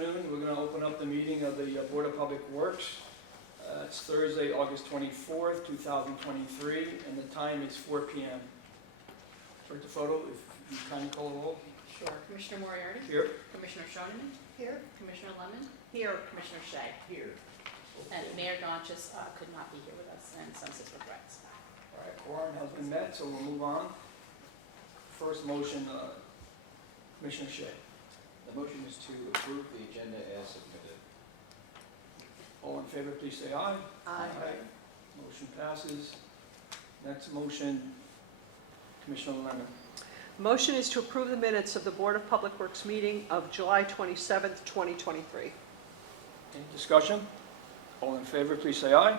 afternoon. We're going to open up the meeting of the Board of Public Works. It's Thursday, August 24th, 2023, and the time is 4 p.m. Director Photo, if you kindly call the roll. Sure. Commissioner Moriarty? Here. Commissioner Shoneman? Here. Commissioner Lemon? Here. Commissioner Shea? Here. And Mayor Donches could not be here with us and sends his regrets. All right, quorum has been met, so we'll move on. First motion, Commissioner Shea. The motion is to approve the agenda as submitted. All in favor, please say aye. Motion passes. Next motion, Commissioner Lemon. Motion is to approve the minutes of the Board of Public Works meeting of July 27th, 2023. Any discussion? All in favor, please say aye.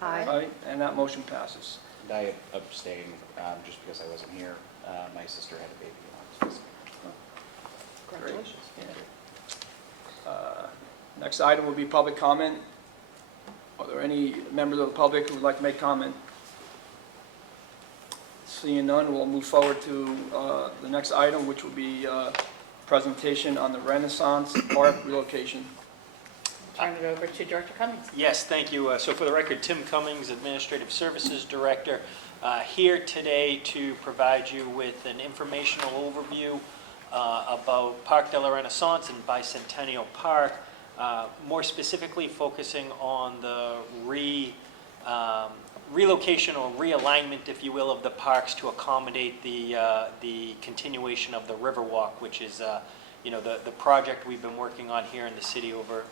Aye. And that motion passes. And I abstain just because I wasn't here. My sister had a baby on Tuesday. Congratulations. Next item will be public comment. Are there any members of the public who would like to make comment? Seeing none, we'll move forward to the next item, which will be presentation on the Renaissance Park relocation. Turn it over to Director Cummings. Yes, thank you. So for the record, Tim Cummings, Administrative Services Director, here today to provide you with an informational overview about Parc de la Renaissance and Bicentennial Park, more specifically focusing on the relocation or realignment, if you will, of the parks to accommodate the continuation of the Riverwalk, which is the project we've been working on here in the city over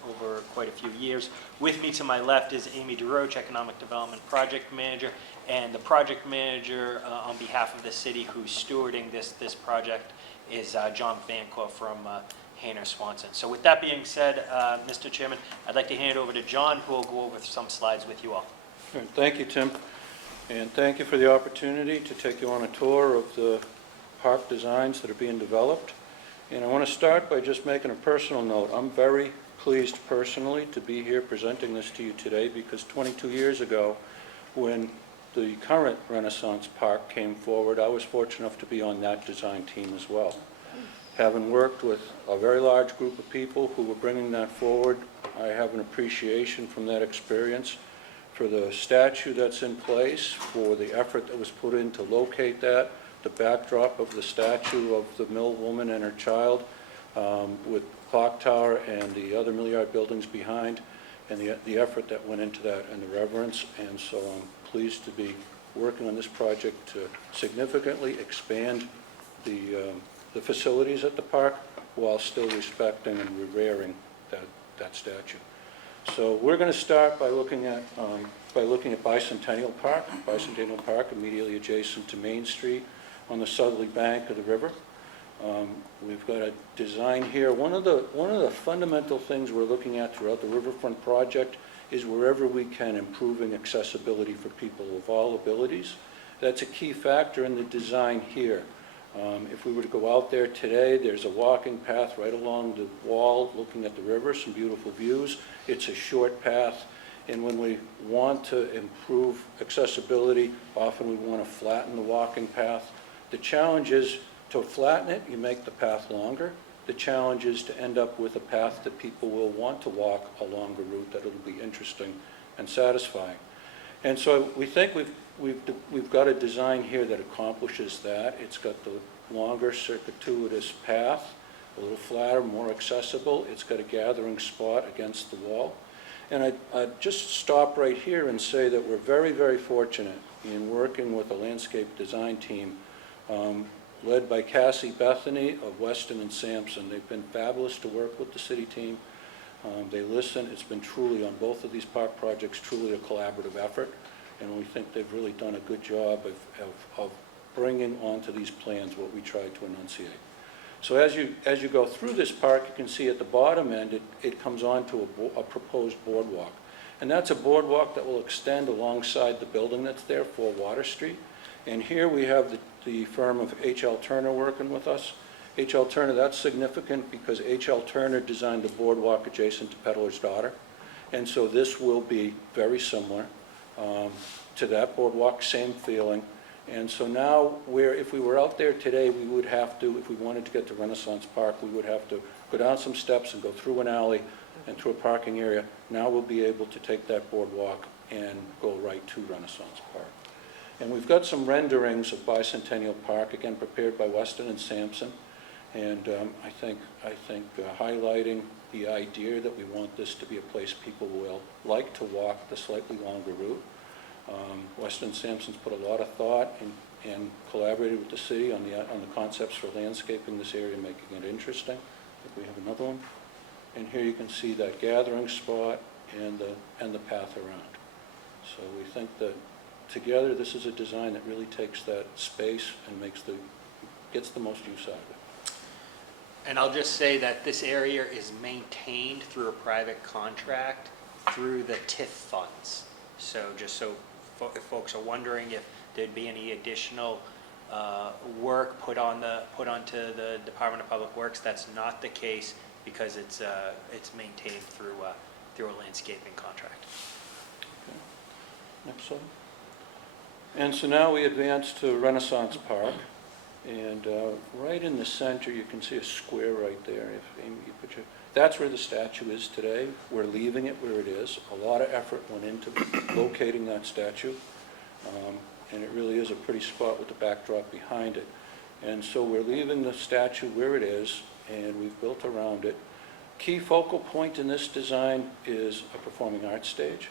quite a few years. With me to my left is Amy DeRoche, Economic Development Project Manager, and the project manager on behalf of the city who's stewarding this project is John Vanco from Hayner Swanson. So with that being said, Mr. Chairman, I'd like to hand it over to John, who will go over some slides with you all. Thank you, Tim, and thank you for the opportunity to take you on a tour of the park designs that are being developed. And I want to start by just making a personal note. I'm very pleased personally to be here presenting this to you today because 22 years ago, when the current Renaissance Park came forward, I was fortunate enough to be on that design team as well. Having worked with a very large group of people who were bringing that forward, I have an appreciation from that experience for the statue that's in place, for the effort that was put in to locate that, the backdrop of the statue of the mill woman and her child with clock tower and the other mill-yard buildings behind, and the effort that went into that and the reverence. And so I'm pleased to be working on this project to significantly expand the facilities at the park while still respecting and revering that statue. So we're going to start by looking at Bicentennial Park, immediately adjacent to Main Street on the southerly bank of the river. We've got a design here. One of the fundamental things we're looking at throughout the riverfront project is wherever we can improving accessibility for people of all abilities. That's a key factor in the design here. If we were to go out there today, there's a walking path right along the wall looking at the river, some beautiful views. It's a short path, and when we want to improve accessibility, often we want to flatten the walking path. The challenge is to flatten it, you make the path longer. The challenge is to end up with a path that people will want to walk a longer route, that it'll be interesting and satisfying. And so we think we've got a design here that accomplishes that. It's got the longer circuitous path, a little flatter, more accessible. It's got a gathering spot against the wall. And I'd just stop right here and say that we're very, very fortunate in working with a landscape design team led by Cassie Bethany of Weston and Sampson. They've been fabulous to work with the city team. They listen. It's been truly, on both of these park projects, truly a collaborative effort. And we think they've really done a good job of bringing onto these plans what we tried to enunciate. So as you go through this park, you can see at the bottom end, it comes onto a proposed boardwalk. And that's a boardwalk that will extend alongside the building that's there for Water Street. And here we have the firm of H.L. Turner working with us. H.L. Turner, that's significant because H.L. Turner designed the boardwalk adjacent to Peddler's Daughter. And so this will be very similar to that boardwalk, same feeling. And so now, if we were out there today, we would have to, if we wanted to get to Renaissance Park, we would have to go down some steps and go through an alley and through a parking area. Now we'll be able to take that boardwalk and go right to Renaissance Park. And we've got some renderings of Bicentennial Park, again prepared by Weston and Sampson. And I think highlighting the idea that we want this to be a place people will like to walk the slightly longer route. Weston and Sampson's put a lot of thought and collaborated with the city on the concepts for landscaping this area, making it interesting. I think we have another one. And here you can see that gathering spot and the path around. So we think that together this is a design that really takes that space and gets the most use out of it. And I'll just say that this area is maintained through a private contract through the TIF funds. So just so if folks are wondering if there'd be any additional work put onto the Department of Public Works, that's not the case because it's maintained through a landscaping contract. Okay. Next slide. And so now we advance to Renaissance Park. And right in the center, you can see a square right there. If Amy, you put that's where the statue is today. We're leaving it where it is. A lot of effort went into locating that statue. And it really is a pretty spot with the backdrop behind it. And so we're leaving the statue where it is, and we've built around it. Key focal point in this design is a performing arts stage.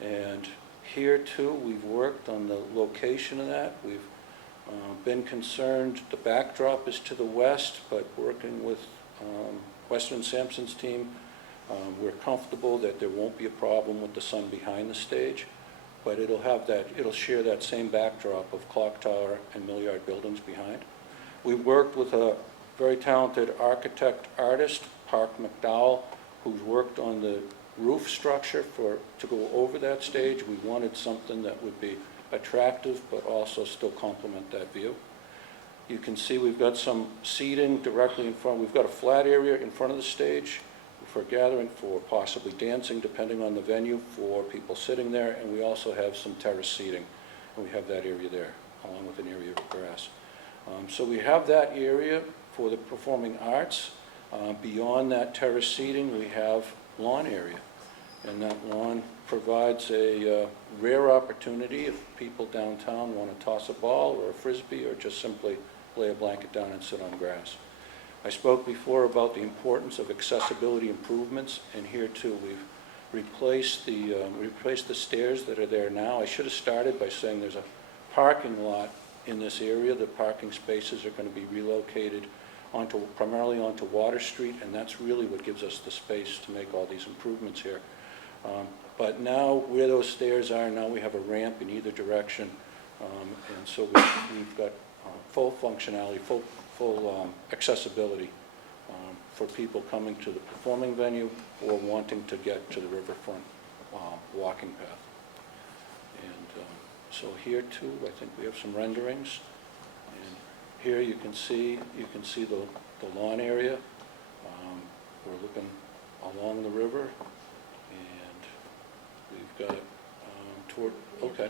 And here, too, we've worked on the location of that. We've been concerned, the backdrop is to the west, but working with Weston and Sampson's team, we're comfortable that there won't be a problem with the sun behind the stage, but it'll share that same backdrop of clock tower and Milliard buildings behind. We've worked with a very talented artist, Park McDowell, who's worked on the roof structure to go over that stage. We wanted something that would be attractive, but also still complement that view. You can see we've got some seating directly in front. We've got a flat area in front of the stage for gathering, for possibly dancing, depending on the venue, for people sitting there, and we also have some terrace seating, and we have that area there, along with an area of grass. So we have that area for the performing arts. Beyond that terrace seating, we have lawn area, and that lawn provides a rare opportunity if people downtown want to toss a ball or a frisbee or just simply lay a blanket down and sit on grass. I spoke before about the importance of accessibility improvements, and here too we've replaced the stairs that are there now. I should have started by saying there's a parking lot in this area. The parking spaces are going to be relocated primarily onto Water Street, and that's really what gives us the space to make all these improvements here. But now, where those stairs are, now we have a ramp in either direction, and so we've got full functionality, full accessibility for people coming to the performing venue or wanting to get to the riverfront walking path. And so here too, I think we have some renderings. And here you can see the lawn area. We're looking along the river. We've got toward, okay,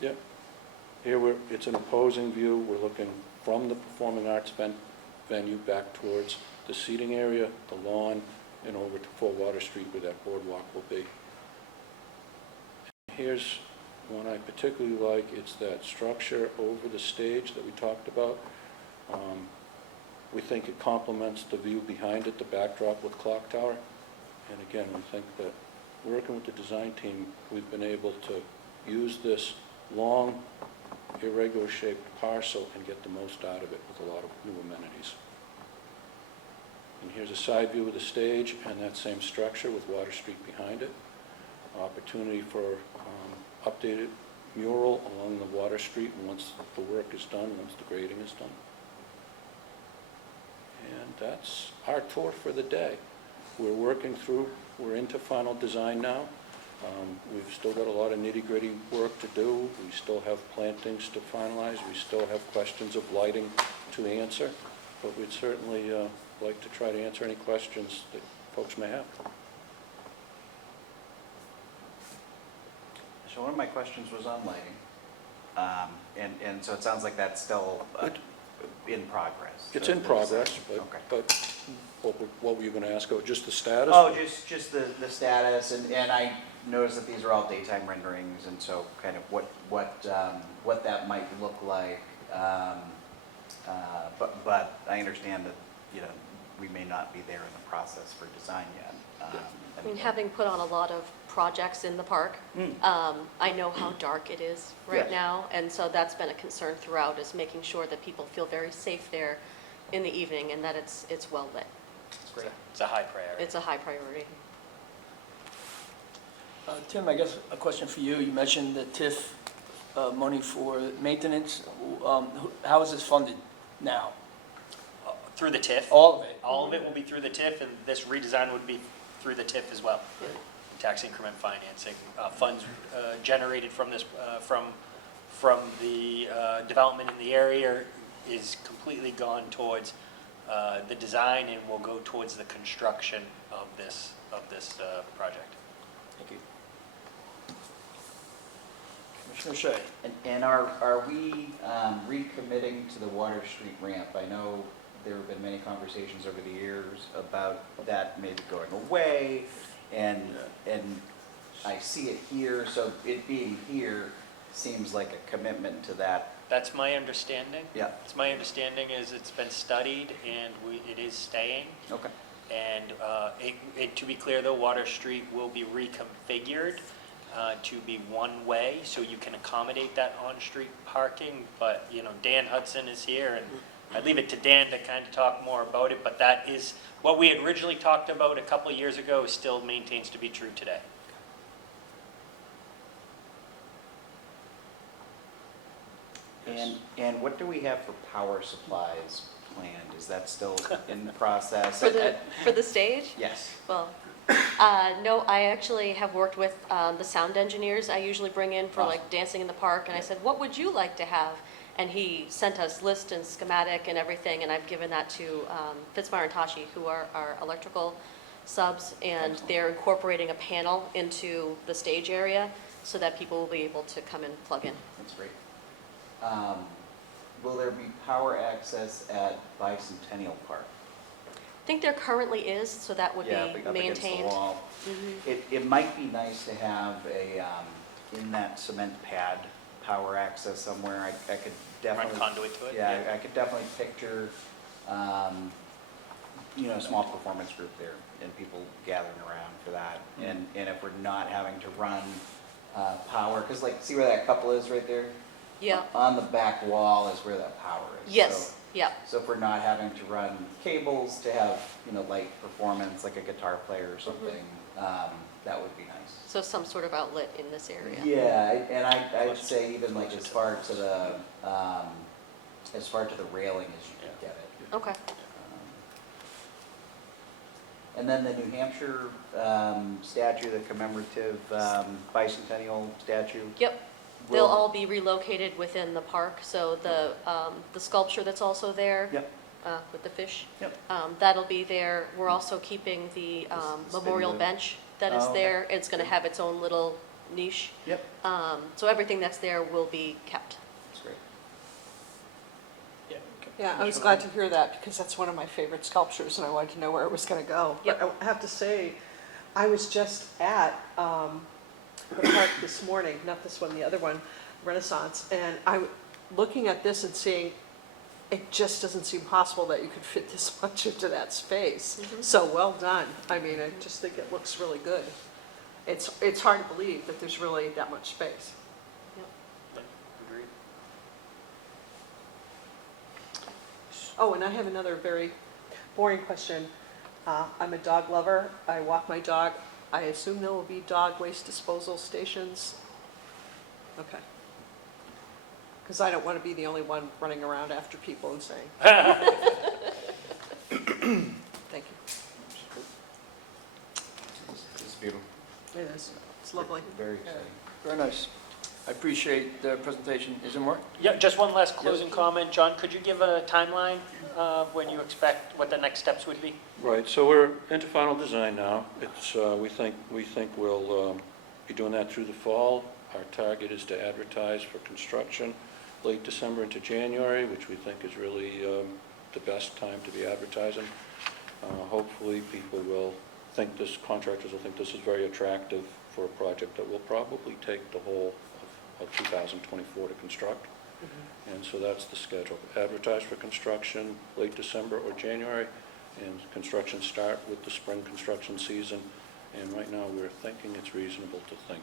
yep. Here it's an opposing view. We're looking from the performing arts venue back towards the seating area, the lawn, and over to Fort Water Street where that boardwalk will be. Here's one I particularly like. It's that structure over the stage that we talked about. We think it complements the view behind it, the backdrop with clock tower. And again, we think that working with the design team, we've been able to use this long, irregular shaped parcel and get the most out of it with a lot of new amenities. And here's a side view of the stage and that same structure with Water Street behind it. Opportunity for updated mural along the Water Street once the work is done, once the grading is done. And that's our tour for the day. We're into final design now. We've still got a lot of nitty-gritty work to do. We still have plantings to finalize. We still have questions of lighting to answer. But we'd certainly like to try to answer any questions that folks may have. So one of my questions was on lighting. And so it sounds like that's still in progress. It's in progress, Okay. but What were you going to ask? Oh, just the status? Oh, just the status, and I noticed that these are all daytime renderings, and so kind of what that might look like. But I understand that, you know, we may not be there in the process for design yet. I mean, having put on a lot of projects in the park, I know how dark it is right Yes. now, and so that's been a concern throughout, is making sure that people feel very safe there in the evening and that it's well lit. It's great. It's a high priority. It's a high priority. Tim, I guess a question for you. You mentioned the TIF money for maintenance. How is this funded now? Through the TIF. All of it? All of it will be through the TIF, and this redesign would be through the TIF as well. Tax increment financing, funds generated from this, from the development in the area is completely gone towards the design and will go towards the construction of this project. Thank you. Commissioner Shea? And are we recommitting to the Water Street ramp? I know there have been many conversations over the years about that maybe going away, and I see it here, so it being here seems like a commitment to that. That's my understanding. Yeah. It's my understanding is it's been studied and it is staying. Okay. And to be clear though, Water Street will be reconfigured to be one way, so you can accommodate that on-street parking. But, you know, Dan Hudson is here, and I'd leave it to Dan to kind of talk more about it, but that is, what we had originally talked about a couple of years ago still maintains to be true today. And what do we have for power supplies planned? Is that still in the process? For the stage? Yes. Well, no, I actually have worked with the sound engineers I usually bring in for like dancing in the park, and I said, what would you like to have? And he sent us list and schematic and everything, and I've given that to Fitzmyer and Tashi, who are our electrical subs, and they're incorporating a panel into the stage area so that people will be able to come and plug in. That's great. Will there be power access at Bicentennial Park? I think there currently is, so that would Yeah, be up against the maintained. wall. Mhm. It might be nice to have a, in that cement pad, power access somewhere. I could Run definitely. conduit to it. Yeah, I could definitely picture, you know, a small performance group there and people gathering around for that. And if we're not having to run power, because like, see where that couple is right there? Yeah, On the back wall is where that power is. yes, yeah, So if we're not having to run cables to have, you know, light performance, like a guitar player or something, that would be nice. so some sort of outlet in this area. Yeah, and I'd say even like as far to the railing as you could get it. Okay, And then the New Hampshire statue, the commemorative bicentennial statue. yep. They'll will- all be relocated within the park, so the sculpture that's also there. Yep. With the fish. Yep. That'll be there. We're also keeping the The memorial spindle. bench that is Oh, okay. there. It's gonna have its own little niche. Yep, So everything that's there will be kept. that's great. Yeah, I was glad to hear that, because that's one of my favorite sculptures, and I wanted to know where it was going to go. Yep. But I have to say, I was just at the park this morning, not this one, the other one, Renaissance, and looking at this and seeing, it just doesn't seem possible that you could fit this much into that space. Mhm. So well done. I mean, I just think it looks really good. It's hard to believe that there's really that much space. Agreed. Oh, and I have another very boring question. I'm a dog lover. I walk my dog. I assume there will be dog waste disposal stations? Okay. Because I don't want to be the only one running around after people and saying, thank you. It's beautiful, It is. It's lovely. very exciting. Very nice. I appreciate the presentation. Is there more? Yeah, just one last closing comment. John, could you give a timeline when you expect what the next steps would be? Right, so we're into final design now. It's, we think we'll be doing that through the fall. Our target is to advertise for construction late December into January, which we think is really the best time to be advertising. Hopefully, people will think contractors will think this is very attractive for a project that will probably take the whole of 2024 to construct. And so that's the schedule. Advertise for construction late December or January, and construction start with the spring construction season. And right now, we're thinking it's reasonable to think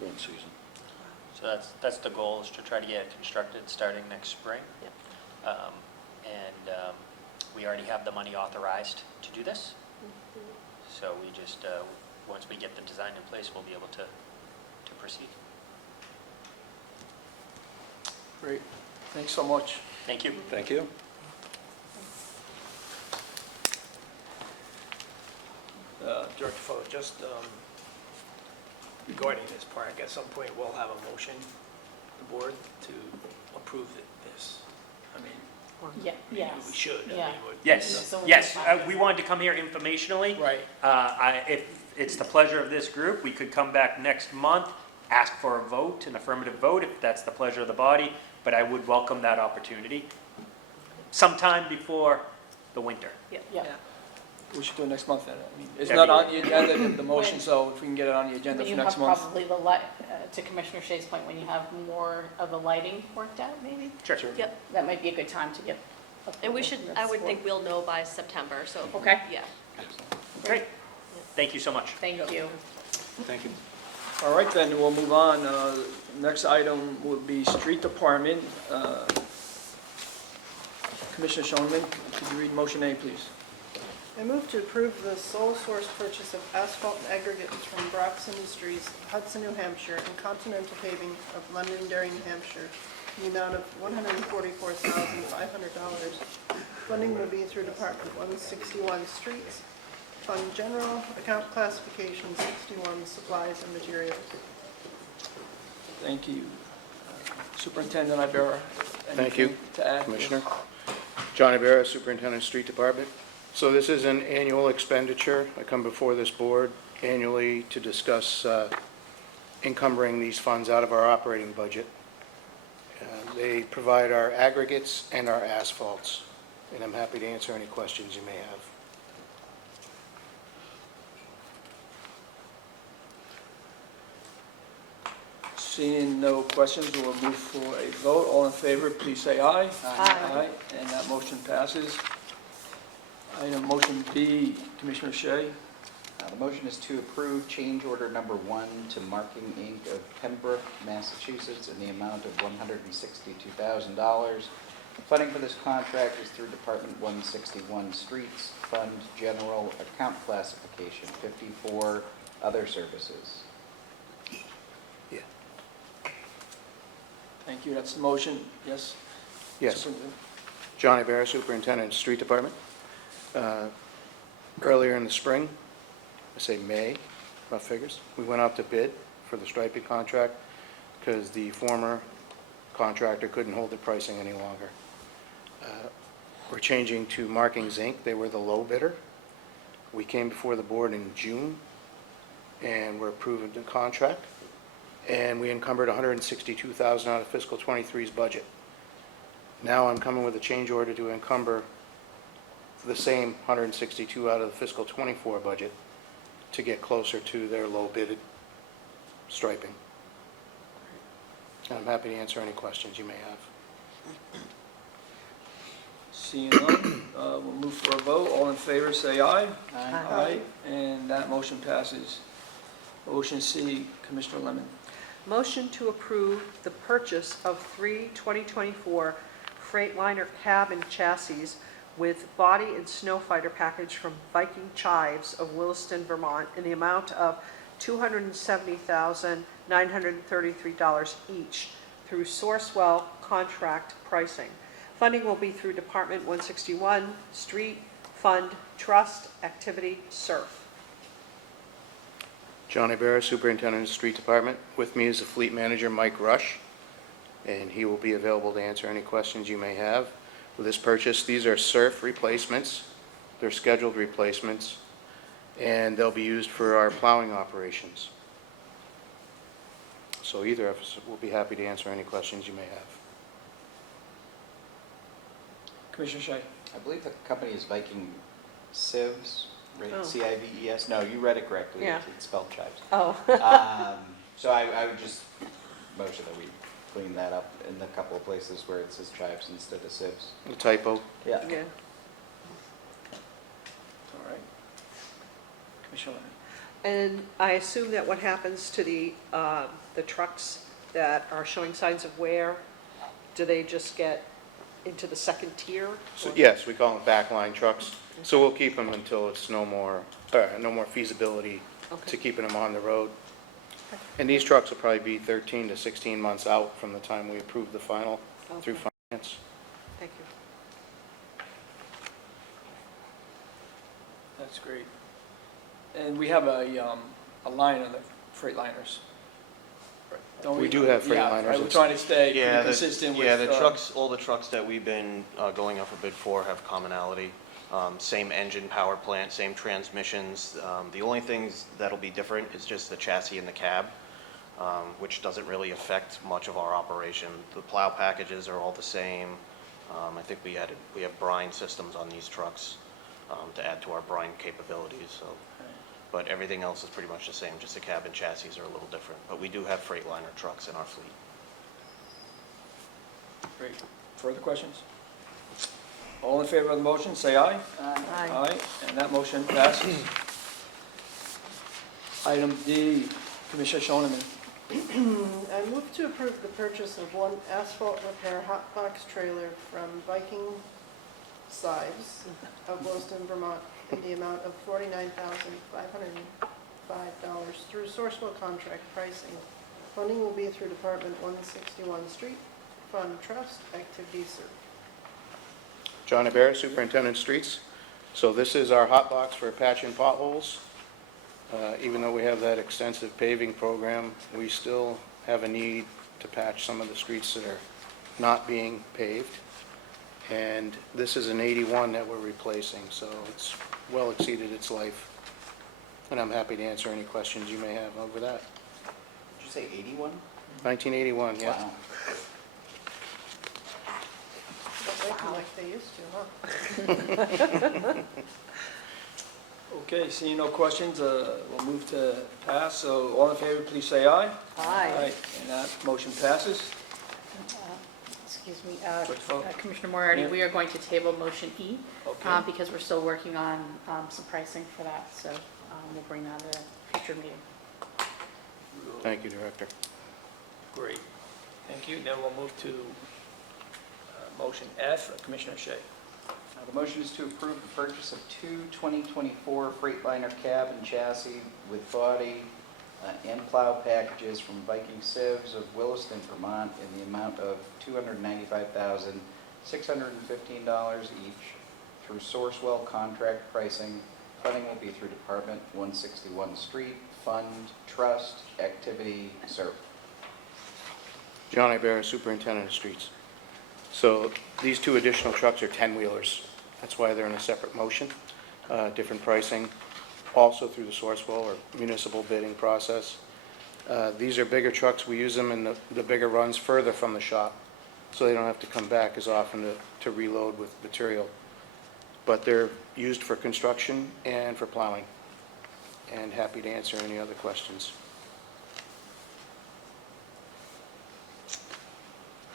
one season. So that's the goal, is to try to get it constructed starting next spring. Yep. We already have the money authorized to do this. So we just, once we get the design in place, we'll be able to proceed. Great, thanks so much. Thank you. Thank you. Director Fo, just regarding this park, at some point, we'll have a motion, the board, to approve this. I mean, Yeah, yes. we should. I Yeah. mean, Yes, So yes, we'll- we wanted to come here informationally. Right. If it's the pleasure of this group, we could come back next month, ask for a vote, an affirmative vote, if that's the pleasure of the body, but I would welcome that opportunity sometime before the winter. Yeah. We should do it next month then. I mean, it's That'd not be on the agenda, the motion, so if we can get it on the agenda When for you next have month. probably to Commissioner Shea's point, when you have more of the lighting worked out, maybe? Sure. Yep, That might be a good time to get. and we approval should, from I this would board. think we'll know by September, so. Okay. Yeah. Great. Thank you so much. Thank you. Thank you. All right, then, we'll move on. Next item would be Street Department. Commissioner Schoenman, could you read motion A, please? I move to approve the sole source purchase of asphalt and aggregates from Brock's Industries, Hudson, New Hampshire, and Continental Paving of Londonderry, New Hampshire, in the amount of $144,500. Funding will be through Department 161 Streets, Fund General, Account Classification 61, Supplies and Materials. Thank you. Superintendent Ibera. Thank you, anything to add? Commissioner. John Ibarra, Superintendent, Street Department. So this is an annual expenditure. I come before this board annually to discuss encumbering these funds out of our operating budget. They provide our aggregates and our asphalts, and I'm happy to answer any questions you may have. Seeing no questions, we'll move for a vote. All in favor, please say aye. Aye. And that motion passes. Item motion B, Commissioner Shea. The motion is to approve change order number 1 to Marking Inc. of Pembroke, Massachusetts, in the amount of $162,000. Funding for this contract is through Department 161 Streets, Fund General, Account Classification 54, Other Services. Thank you, that's the motion, yes? Yes, Superintendent? John Ibarra, Superintendent, Street Department. Earlier in the spring, I say May, rough figures, we went out to bid for the striping contract because the former contractor couldn't hold the pricing any longer. We're changing to Markings Inc. They were the low bidder. We came before the board in June, and we're approving the contract, and we encumbered $162,000 out of fiscal '23's budget. Now I'm coming with a change order to encumber the same 162 out of the fiscal '24 budget to get closer to their low bid striping. And I'm happy to answer any questions you may have. Seeing none, we'll move for a vote. All in favor, say aye. Aye. And that motion passes. Motion C, Commissioner Lemon. Motion to approve the purchase of 3 2024 Freightliner cab and chassis with body and snow fighter package from Viking Chives of Williston, Vermont, in the amount of $270,933 each through Sourcewell contract pricing. Funding will be through Department 161 Street Fund Trust Activity SURF. John Ibarra, Superintendent of the Street Department. With me is the Fleet Manager, Mike Rush, and he will be available to answer any questions you may have. With this purchase, these are SURF replacements. They're scheduled replacements, and they'll be used for our plowing operations. So either of us will be happy to answer any questions you may have. Commissioner Shea. I believe the company is Viking Civs, right? Oh. Cives? No, you read it correctly. Yeah. It's spelled chives. Oh, So I would just motion that we clean that up in a couple of places where it says chives instead of civs. The typo. Yeah. yeah. All right. Commissioner Lemon? And I assume that what happens to the trucks that are showing signs of wear, do they just get into the second tier? So, yes, we call them backline trucks. So we'll keep them until it's no more feasibility Okay. to keeping them on the road. And these trucks will probably be 13 to 16 months out from the time we approve the final through Okay. finance. Thank you. That's great. And we have a line on the freight liners. Don't We do have freight Yeah, liners. We're trying to stay Yeah, pretty consistent with. yeah, the trucks, all the trucks that we've been going out for bid for have commonality. Same engine, power plant, same transmissions. The only things that'll be different is just the chassis and the cab, which doesn't really affect much of our operation. The plow packages are all the same. I think we have brine systems on these trucks to add to our brine capabilities, so. But everything else is pretty much the same, just the cab and chassis are a little different. But we do have Freightliner trucks in our fleet. Great. Further questions? All in favor of the motion, say aye. Aye. Aye, and that motion passes. Item D, Commissioner Shoneman. I move to approve the purchase of one asphalt repair hot box trailer from Viking Sives of Williston, Vermont, in the amount of $49,505 through Sourcewell contract pricing. Funding will be through Department 161 Street Fund Trust Activity Service. John Ibarra, Superintendent Streets. So this is our hot box for patching potholes. Even though we have that extensive paving program, we still have a need to patch some of the streets that are not being paved. And this is an 81 that we're replacing, so it's well exceeded its life. And I'm happy to answer any questions you may have over that. Did you say 81? 1981, yeah. Wow. Don't make them like they used to, huh? Okay, seeing no questions, we'll move to pass. So all in favor, please say aye. Aye. And that motion passes. Excuse me, Quick vote. Commissioner Moriarty, Yeah. we are going to table motion E Okay. because we're still working on some pricing for that, so we'll bring that at a future meeting. Thank you, Director. Great. Thank you. Then we'll move to motion F, Commissioner Shea. The motion is to approve the purchase of two 2024 Freightliner cab and chassis with body and plow packages from Viking Sieves of Williston, Vermont, in the amount of $295,615 each through Sourcewell contract pricing. Funding will be through Department 161 Street Fund Trust Activity Service. John Ibarra, Superintendent of Streets. So these two additional trucks are 10-wheelers. That's why they're in a separate motion, different pricing, also through the Sourcewell or municipal bidding process. These are bigger trucks. We use them in the bigger runs further from the shop, so they don't have to come back as often to reload with material. But they're used for construction and for plowing, and happy to answer any other questions.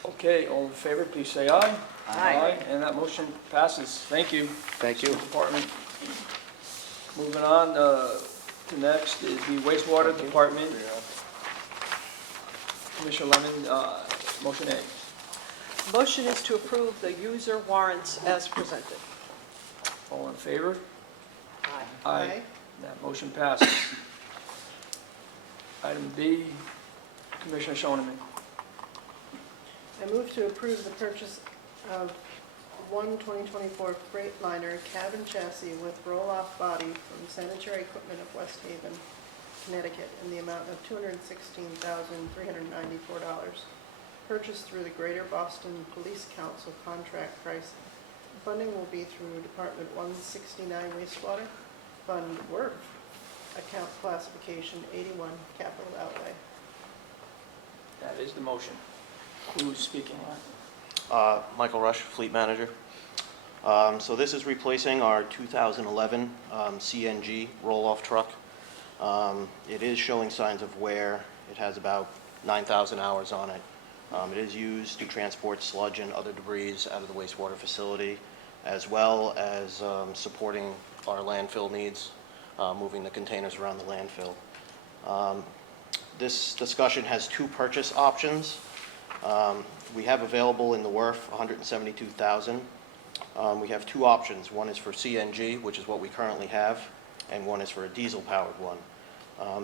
Okay, all in favor, please say aye. Aye. And that motion passes. Thank you. Thank you. Department. Moving on to next is the wastewater department. Commissioner Lemon, motion A. Motion is to approve the user warrants as presented. All in favor? Aye. Aye. That motion passes. Item B, Commissioner Shoneman. I move to approve the purchase of one 2024 Freightliner cab and chassis with roll-off body from Sanitary Equipment of West Haven, Connecticut, in the amount of $216,394. Purchased through the Greater Boston Police Council contract pricing. Funding will be through Department 169 wastewater, Fund Work, account classification 81, capital outlay. That is the motion. Who's speaking? Michael Rush, Fleet Manager. So this is replacing our 2011 CNG roll-off truck. It is showing signs of wear. It has about 9,000 hours on it. It is used to transport sludge and other debris out of the wastewater facility, as well as supporting our landfill needs, moving the containers around the landfill. This discussion has two purchase options. We have available in the WRF $172,000. We have two options. One is for CNG, which is what we currently have, and one is for a diesel-powered one.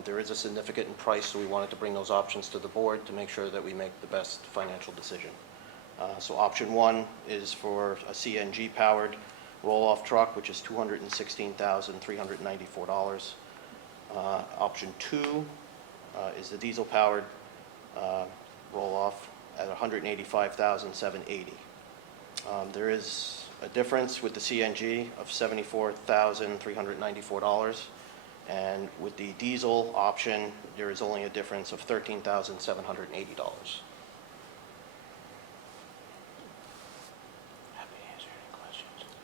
There is a significant price, so we wanted to bring those options to the board to make sure that we make the best financial decision. So option one is for a CNG-powered roll-off truck, which is $216,394. Option two is the diesel-powered roll-off at $185,780. There is a difference with the CNG of $74,394, and with the diesel option, there is only a difference of $13,780.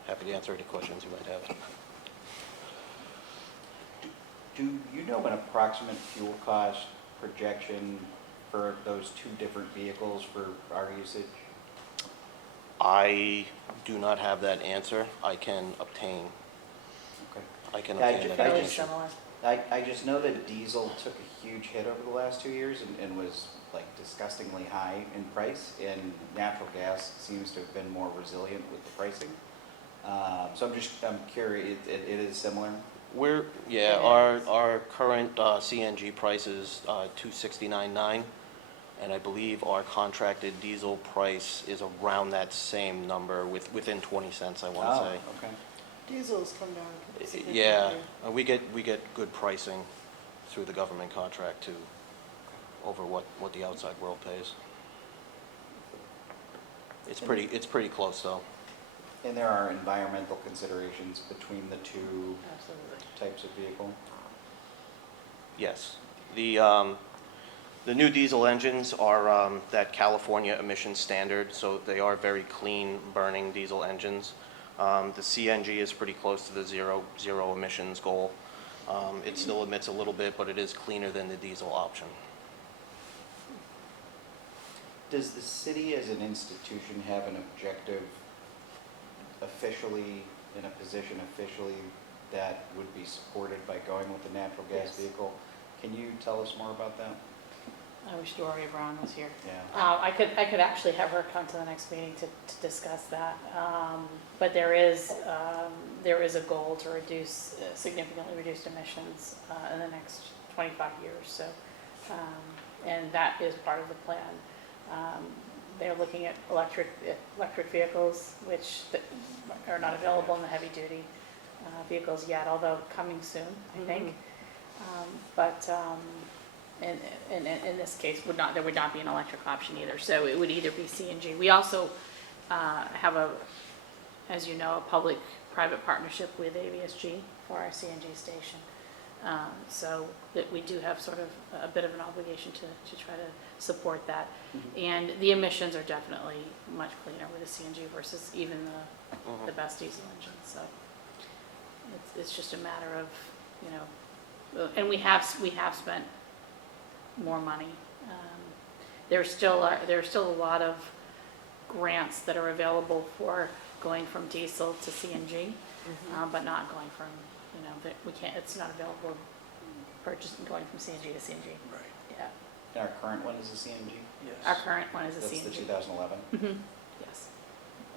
Happy to answer any questions you might have. Do you know an approximate fuel cost projection for those two different vehicles for our usage? I do not have that answer. I can obtain Okay. that Fairly information. similar. I just know that diesel took a huge hit over the last 2 years and was like disgustingly high in price, and natural gas seems to have been more resilient with the pricing. So I'm curious, it is similar? Our current CNG price is $269.9, and I believe our contracted diesel price is around that same number, within 20 cents, I want to say. Oh, okay. Diesel's come down significantly. Yeah, we get good pricing through the government contract too, over what the outside world pays. It's pretty close though. And there are environmental considerations between the two Absolutely. types of vehicle? Yes. The new diesel engines are that California emission standard, so they are very clean burning diesel engines. The CNG is pretty close to the zero emissions goal. It still emits a little bit, but it is cleaner than the diesel option. Does the city as an institution have an objective officially, in a position officially, that would be supported by going with the natural gas Yes. vehicle? Can you tell us more about that? I wish Doria Brown was here. Yeah. I could actually have her come to the next meeting to discuss that. But there is a goal to significantly reduce emissions in the next 25 years. So, and that is part of the plan. They're looking at electric vehicles, which are not available in the heavy-duty vehicles yet, although coming soon, I think. And in this case, there would not be an electric option either. So it would either be CNG. We also have as you know, a public-private partnership with AVSG for our CNG station. So that we do have sort of a bit of an obligation to try to support that. Mhm. And the emissions are definitely much cleaner with the CNG versus even the best diesel engines. So it's just a matter of, and we have spent more money. There's still a lot of grants that are available for going from diesel to CNG, but not going from, we can't, it's not available purchasing going from CNG to CNG. Right. Yeah. And our current one is a CNG? Yes. Our current one is a That's CNG. the 2011? Mhm. Yes.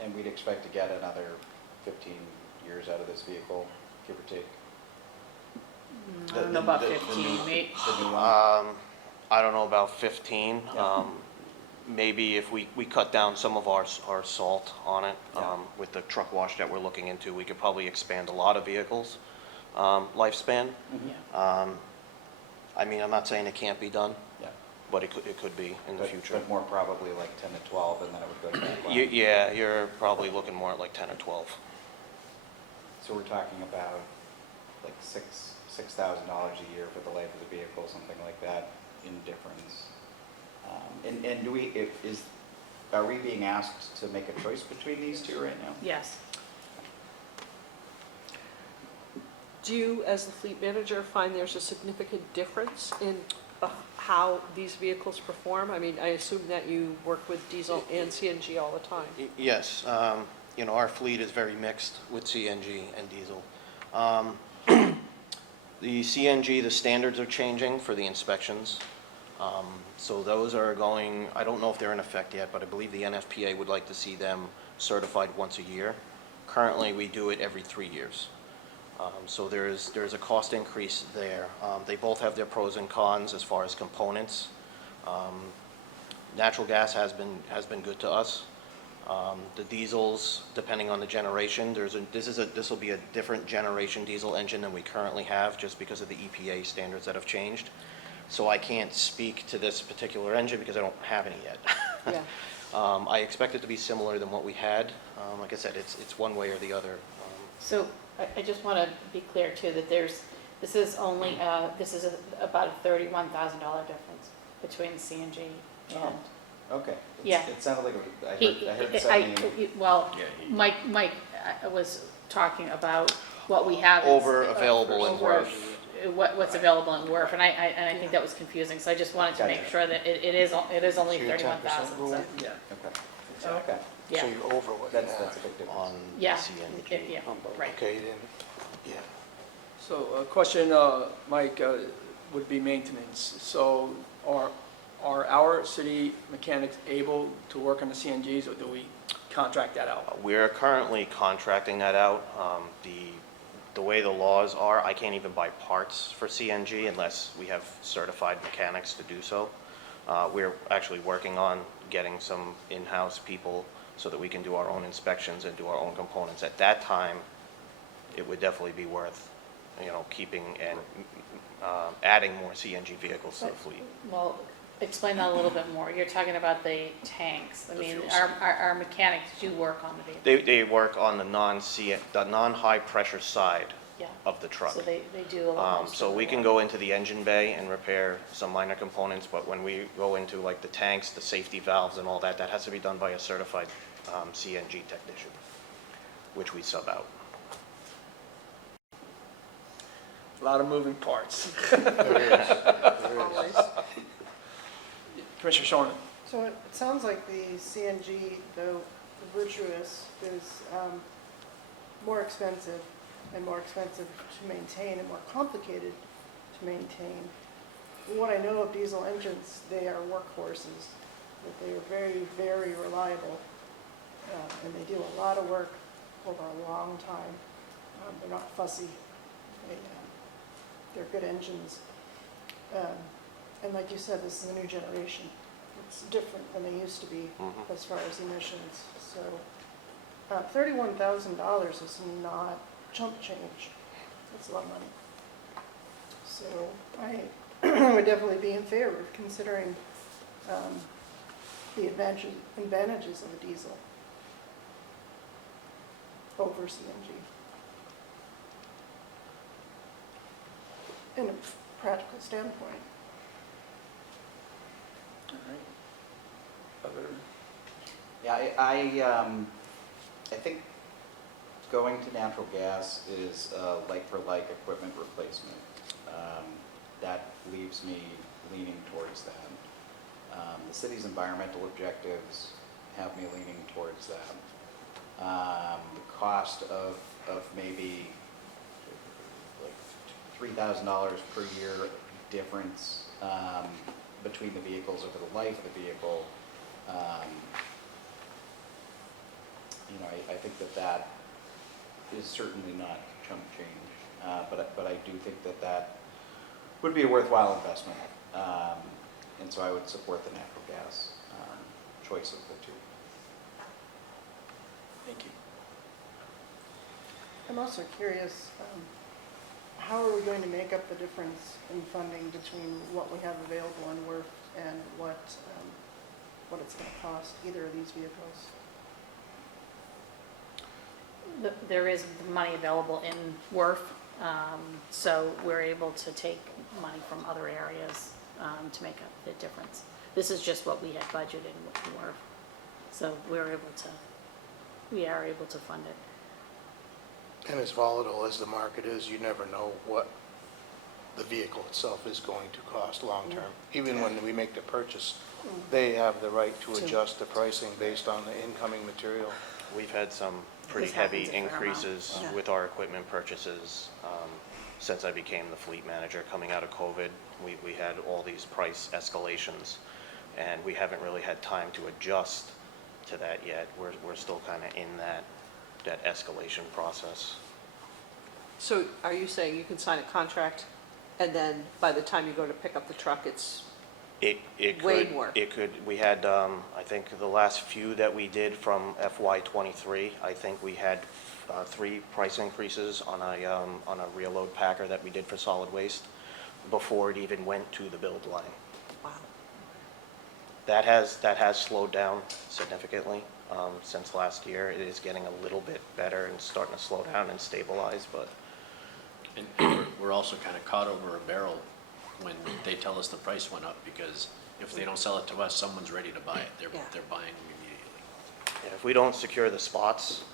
And we'd expect to get another 15 years out of this vehicle, give or take? I don't know about The 15, new- maybe. The new one? I don't know about 15. Yeah. Maybe if we cut down some of our salt on it, Yeah. with the truck wash that we're looking into, we could probably expand a lot of vehicles' lifespan. Mhm. I'm not saying it can't be done, Yeah. but it could be in the future. But more probably like 10 to 12, and then it would go to that line. Yeah, you're probably looking more at like 10 or 12. So we're talking about like $6,000 a year for the life of the vehicle, something like that, in difference. And are we being asked to make a choice between these two right now? Yes. Do you, as the fleet manager, find there's a significant difference in how these vehicles perform? I mean, I assume that you work with diesel and CNG all the time. Yes, our fleet is very mixed with CNG and diesel. The CNG, the standards are changing for the inspections. So those are going, I don't know if they're in effect yet, but I believe the NFPA would like to see them certified once a year. Currently, we do it every 3 years. So there's a cost increase there. They both have their pros and cons as far as components. Natural gas has been good to us. The diesels, depending on the generation, this will be a different generation diesel engine than we currently have, just because of the EPA standards that have changed. So I can't speak to this particular engine because I don't have any yet. Yeah. I expect it to be similar than what we had. Like I said, it's one way or the other. So I just want to be clear too, that this is about a $31,000 difference between CNG and. Okay. Yeah. It sounded like, I heard 70. Well, Mike was talking about what we have. Over available in over worth. What's available in Worth, and I think that was confusing, so I just wanted to make Gotcha. sure that it is only So you're 31,000, 10% so, rule? Yeah. Okay. Okay. yeah, So you're over what you That's have. a big difference. On yeah, CNG. yeah, right. Okay, then, yeah. So a question, Mike, would be maintenance. So are our city mechanics able to work on the CNGs, or do we contract that out? We're currently contracting that out. The way the laws are, I can't even buy parts for CNG unless we have certified mechanics to do so. We're actually working on getting some in-house people so that we can do our own inspections and do our own components. At that time, it would definitely be worth, keeping and adding more CNG vehicles to the fleet. Well, explain that a little bit more. You're talking about the tanks. I The mean, fuel cell. our mechanics do work on the vehicle. They work on the non-high pressure side Yeah, of the truck. so they do a lot. So we can go into the engine bay and repair some minor components, but when we go into like the tanks, the safety valves and all that, that has to be done by a certified CNG technician, which we sub out. A lot of moving parts. Always. Commissioner Shonin? So it sounds like the CNG, though virtuous, is more expensive to maintain and more complicated to maintain. What I know of diesel engines, they are workhorses, that they are very, very reliable, and they do a lot of work over a long time. They're not fussy. They're good engines. And like you said, this is a new generation. It's different than they used to be as far as emissions. So $31,000 is not chump change. That's a lot of money. So I would definitely be in favor of considering the advantages of a diesel over CNG. In a practical standpoint. All right. Other, Yeah, I think going to natural gas is like-for-like equipment replacement. That leaves me leaning towards that. The city's environmental objectives have me leaning towards that. The cost of maybe like $3,000 per year difference between the vehicles over the life of the vehicle. I think that is certainly not chump change, but I do think that would be a worthwhile investment. And so I would support the natural gas choice of the two. thank you. I'm also curious, how are we going to make up the difference in funding between what we have available in Worth and what it's going to cost, either of these vehicles? There is money available in Worth, so we're able to take money from other areas to make up the difference. This is just what we had budgeted in Worth, so we are able to fund it. And as volatile as the market is, you never know what the vehicle itself is going to cost long-term. Even when we make the purchase, they have the right to adjust the pricing based on the incoming material. We've had some pretty This heavy happens a fair amount. increases Yeah. with our equipment purchases. Since I became the fleet manager coming out of COVID, we had all these price escalations, and we haven't really had time to adjust to that yet. We're still kind of in that escalation process. So are you saying you can sign a contract and then by the time you go to pick up the truck, it's It way could, more? it could, we had, I think the last few that we did from FY '23, I think we had 3 price increases on a rear load packer that we did for solid waste before it even went to the build line. Wow. That has slowed down significantly since last year. It is getting a little bit better and starting to slow down and stabilize, but And we're also kind of caught over a barrel when they tell us the price went up, because if they don't sell it to us, someone's ready to buy it. Yeah. They're buying them immediately. if we don't secure the spots,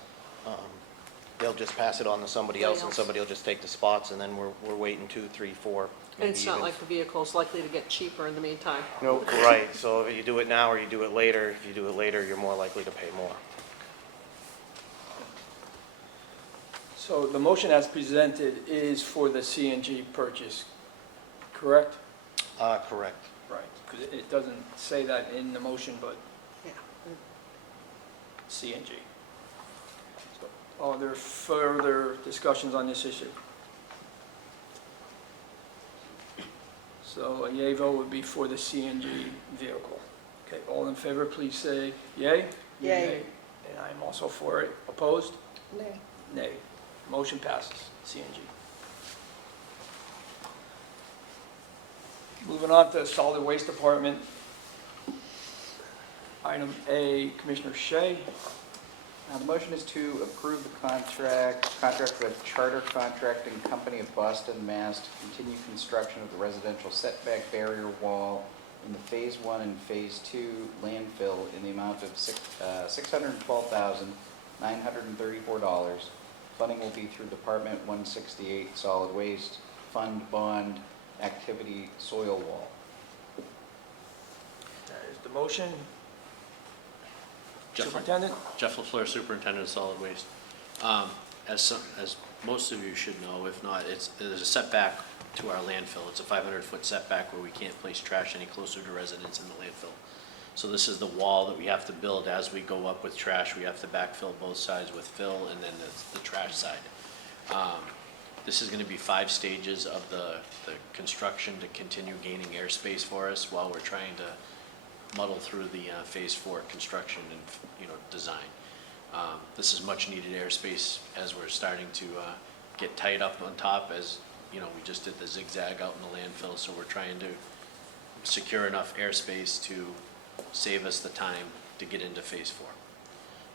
they'll just pass it on to somebody else, and Somebody else. somebody will just take the spots, and then we're waiting 2, 3, 4, And maybe it's not even- like the vehicle's likely to get cheaper in the meantime. No, Right, so if you do it now or you do it later, if you do it later, you're more likely to pay more. So the motion as presented is for the CNG purchase, correct? Correct. Right. Because it doesn't say that in the motion, but Yeah. CNG. So, are there further discussions on this issue? So a yea vote would be for the CNG vehicle. Okay, all in favor, please say yea. Yay. And I'm also for it. Opposed? Nay. Nay. Motion passes, CNG. Moving on to Solid Waste Department. Item A, Commissioner Shea. The motion is to approve the contract with Charter Contracting Company of Boston, Mass. to continue construction of the residential setback barrier wall in the Phase 1 and Phase 2 landfill in the amount of $612,934. Funding will be through Department 168 Solid Waste Fund Bond Activity Soil Wall. That is the motion. Jeff- Superintendent? Jeff LaFleur, Superintendent of Solid Waste. As most of you should know, if not, there's a setback to our landfill. It's a 500-foot setback where we can't place trash any closer to residents in the landfill. So this is the wall that we have to build as we go up with trash. We have to backfill both sides with fill and then the trash side. This is going to be 5 stages of the construction to continue gaining airspace for us while we're trying to muddle through the Phase 4 construction and, design. This is much needed airspace as we're starting to get tight up on top, as, we just did the zigzag out in the landfill, so we're trying to secure enough airspace to save us the time to get into Phase 4.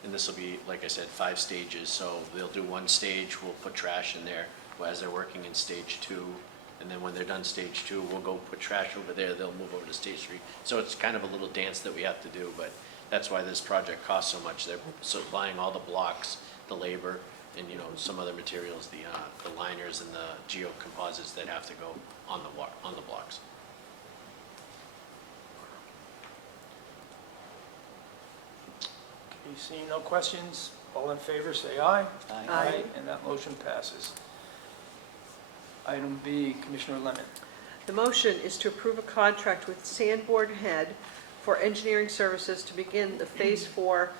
And this will be, like I said, 5 stages, so they'll do 1 stage, we'll put trash in there as they're working in Stage 2, and then when they're done Stage 2, we'll go put trash over there, they'll move over to Stage 3. So it's kind of a little dance that we have to do, but that's why this project costs so much. They're supplying all the blocks, the labor, and, some other materials, the liners and the geocomposites that have to go on the blocks. You see no questions? All in favor, say aye. Aye. And that motion passes. Item B, Commissioner Lemon. The motion is to approve a contract with Sanborn Head for engineering services to begin the Phase 4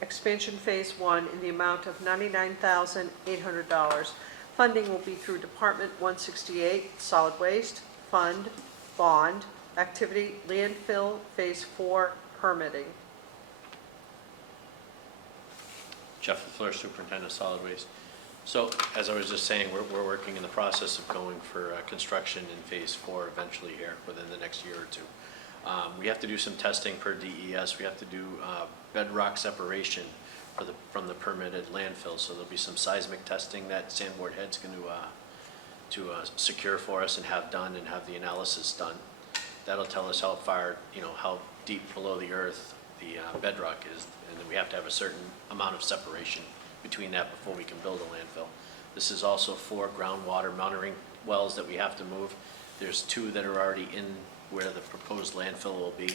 expansion Phase 1 in the amount of $99,800. Funding will be through Department 168 Solid Waste Fund Bond Activity Landfill Phase 4 Permitting. Jeff LaFleur, Superintendent of Solid Waste. So, as I was just saying, we're working in the process of going for construction in Phase 4 eventually here within the next year or two. We have to do some testing per DES. We have to do bedrock separation from the permitted landfill. So there'll be some seismic testing that Sanborn Head's going to secure for us and have done and have the analysis done. That'll tell us how far, how deep below the earth the bedrock is, and then we have to have a certain amount of separation between that before we can build a landfill. This is also 4 groundwater monitoring wells that we have to move. There's 2 that are already in where the proposed landfill will be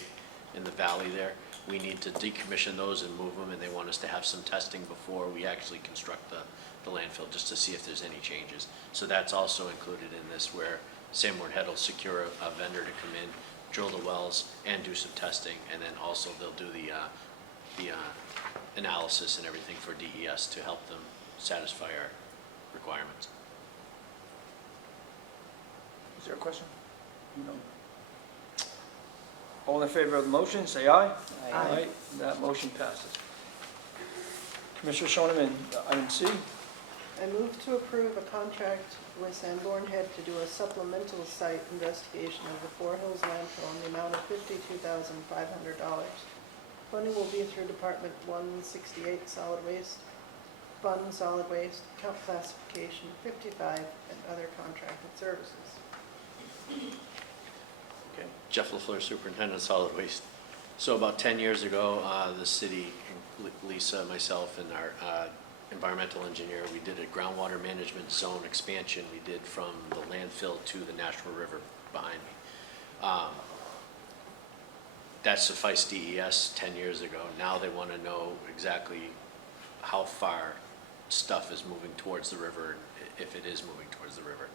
in the valley there. We need to decommission those and move them, and they want us to have some testing before we actually construct the landfill, just to see if there's any changes. So that's also included in this, where Sanborn Head will secure a vendor to come in, drill the wells, and do some testing, and then also they'll do the analysis and everything for DES to help them satisfy our requirements. Is there a question? No. All in favor of the motion, say aye. Aye. That motion passes. Commissioner Shoneman, item C. I move to approve a contract with Sanborn Head to do a supplemental site investigation of the Four Hills landfill in the amount of $52,500. Funding will be through Department 168 Solid Waste, Fund Solid Waste, Account Classification 55, and other contracted services. Okay. Jeff LaFleur, Superintendent of Solid Waste. So about 10 years ago, the city, Lisa, myself, and our environmental engineer, we did a groundwater management zone expansion. We did from the landfill to the National River behind me. That sufficed DES 10 years ago. Now they want to know exactly how far stuff is moving towards the river, if it is moving towards the river.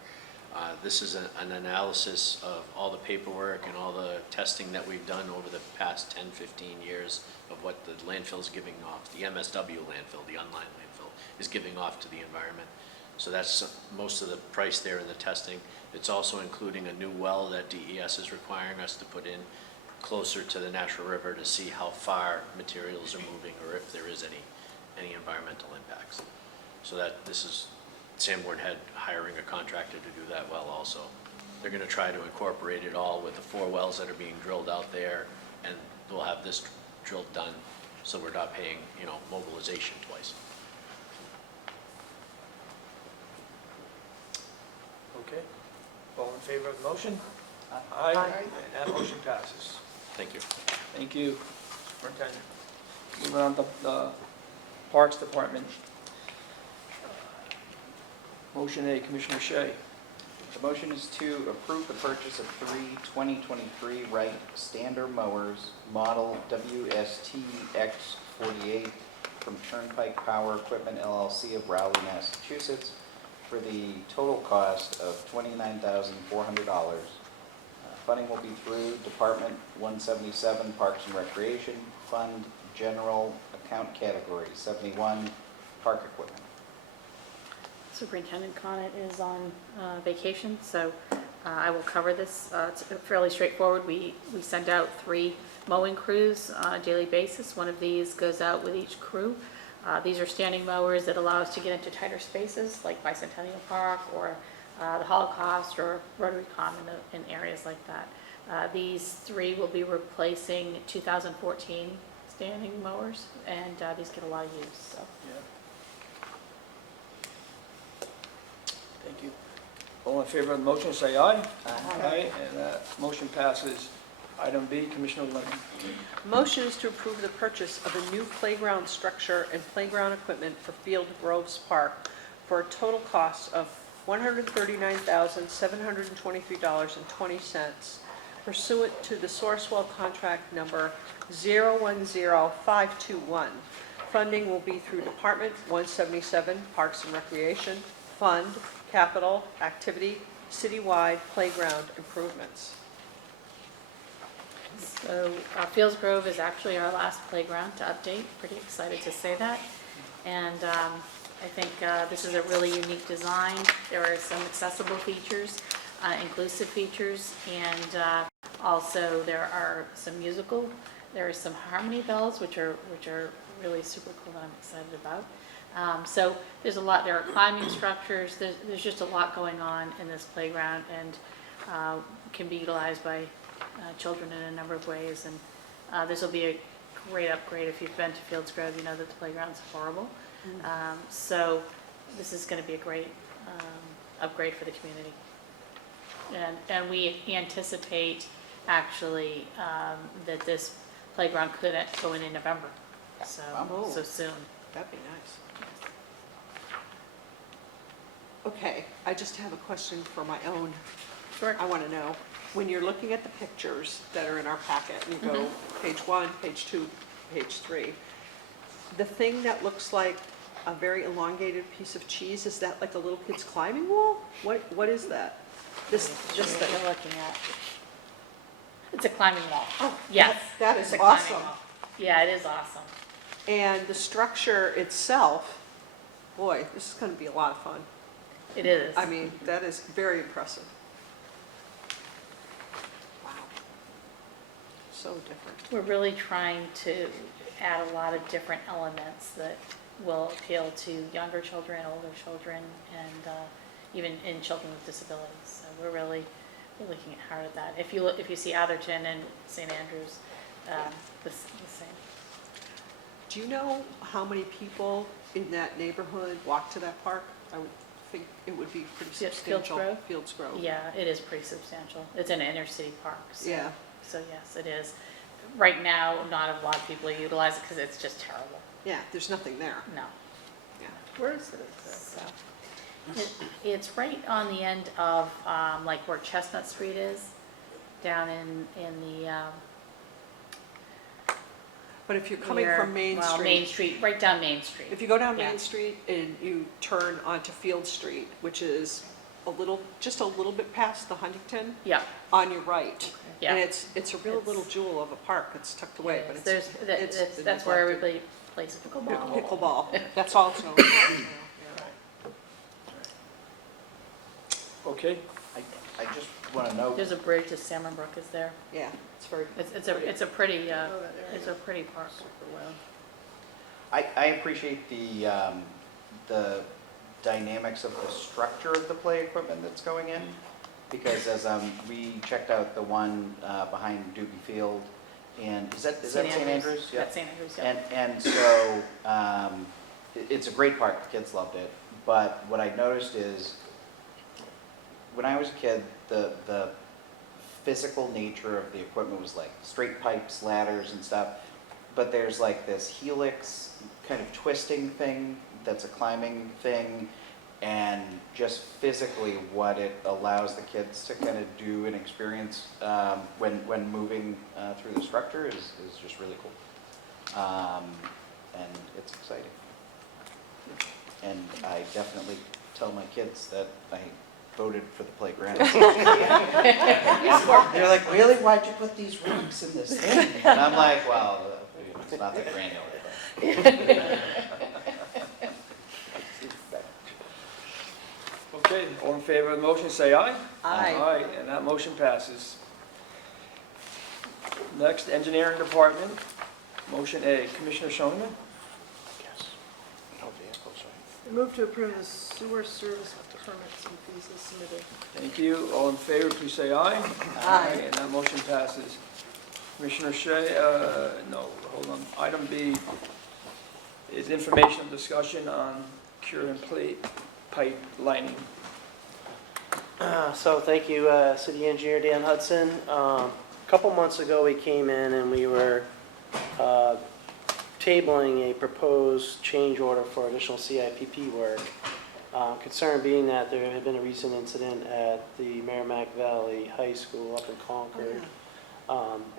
This is an analysis of all the paperwork and all the testing that we've done over the past 10, 15 years of what the landfill is giving off. The MSW landfill, the unlined landfill, is giving off to the environment. So that's most of the price there in the testing. It's also including a new well that DES is requiring us to put in closer to the National River to see how far materials are moving or if there is any environmental impacts. So that this is Sanborn Head hiring a contractor to do that well also. They're going to try to incorporate it all with the 4 wells that are being drilled out there, and we'll have this drilled done so we're not paying, mobilization twice. Okay. All in favor of the motion? Aye. Aye. And that motion passes. Thank you. Thank you, Superintendent. Moving on to the Parks Department. Motion A, Commissioner Shea. The motion is to approve the purchase of 3 2023 Wright Stander mowers, model WSTX48 from Turnpike Power Equipment LLC of Rowley, Massachusetts, for the total cost of $29,400. Funding will be through Department 177 Parks and Recreation Fund, General Account Category 71, Park Equipment. Superintendent Conant is on vacation, so I will cover this. It's fairly straightforward. We send out 3 mowing crews on a daily basis. One of these goes out with each crew. These are standing mowers that allow us to get into tighter spaces like Bicentennial Park or the Holocaust or Rotary Common in areas like that. These 3 will be replacing 2014 standing mowers, and these get a lot of use. So. Yeah. Thank you. All in favor of the motion, say aye. Aye. And that motion passes. Item B, Commissioner Lennon. Motion is to approve the purchase of a new playground structure and playground equipment for Field Groves Park for a total cost of $139,723.20 pursuant to the Sourcewell contract number 010521. Funding will be through Department 177 Parks and Recreation Fund, Capital, Activity, Citywide Playground Improvements. So Fields Grove is actually our last playground to update. Pretty excited to say that. And I think this is a really unique design. There are some accessible features, inclusive features, and also there are some musical. There are some harmony bells, which are really super cool that I'm excited about. So there's a lot. There are climbing structures. There's just a lot going on in this playground, and can be utilized by children in a number of ways. And this will be a great upgrade. If you've been to Fields Grove, you know that the playground's horrible. So this is going to be a great upgrade for the community. And we anticipate actually that this playground could go in November. So Oh. so soon. That'd be nice. Okay, I just have a question for my own. Sure. I want to know, when you're looking at the pictures that are in our packet, and you go page 1, page 2, page 3, the thing that looks like a very elongated piece of cheese, is that like a little kid's climbing wall? What is that? This What thing? you're looking at. It's a climbing wall. Oh, Yes. that it's is a climbing awesome. wall. Yeah, it is awesome. And the structure itself, boy, this is going to be a lot of fun. It is. I mean, that is very impressive. Wow. So different. We're really trying to add a lot of different elements that will appeal to younger children, older children, and even in children with disabilities. So we're really looking hard at that. If you see Atherton and St. Andrews, the same. Do you know how many people in that neighborhood walk to that park? I would think it would be pretty Fields substantial. Grove? Fields Grove. Yeah, it is pretty substantial. It's an inner city park. So, Yeah. So yes, it is. Right now, not a lot of people utilize it because it's just terrible. Yeah, there's nothing there. No. Yeah. Where is it? So, it's right on the end of, like where Chestnut Street is, down in the, But if you're coming near- from Main well, Street, Main Street, right down Main Street. if you go down Yeah. Main Street and you turn onto Field Street, which is just a little bit past the Huntington, Yeah, on your right. yeah. And it's a real It's- little jewel of a park. It's tucked away, but There's, it's been that's where neglected. everybody plays pickleball. Pickleball, that's all it's known for. Okay, I just want to note, There's a bridge to Salmon Brook is there. Yeah, it's very, It's a pretty, Oh, that area. it's a pretty park. I appreciate the dynamics of the structure of the play equipment that's going in, because as we checked out the one behind Doobie Field, and is that St. Andrews? Yeah. That's St. Andrews, yeah. And so, it's a great park, the kids loved it, but what I noticed is, when I was a kid, the physical nature of the equipment was like straight pipes, ladders and stuff, but there's like this helix kind of twisting thing that's a climbing thing, and just physically what it allows the kids to kind of do and experience when moving through the structure is just really cool. And it's exciting. And I definitely tell my kids that I voted for the playground. They're like, really? Why'd you put these rocks in this thing? And I'm like, well, it's not that granular. okay, all in favor of the motion, say aye. Aye. Aye, and that motion passes. Next, Engineering Department, motion A, Commissioner Schoenman. Yes. No vehicles, right? I move to approve the sewer service permits and fees as submitted. Thank you. All in favor, please say aye. Aye. And that motion passes. Commissioner Shea, no, hold on. Item B is information and discussion on cure and plate pipe lining. So thank you, City Engineer Dan Hudson. A couple months ago, we came in and we were tabling a proposed change order for additional CIPP work. Concern being that there had been a recent incident at the Merrimack Valley High School up in Concord.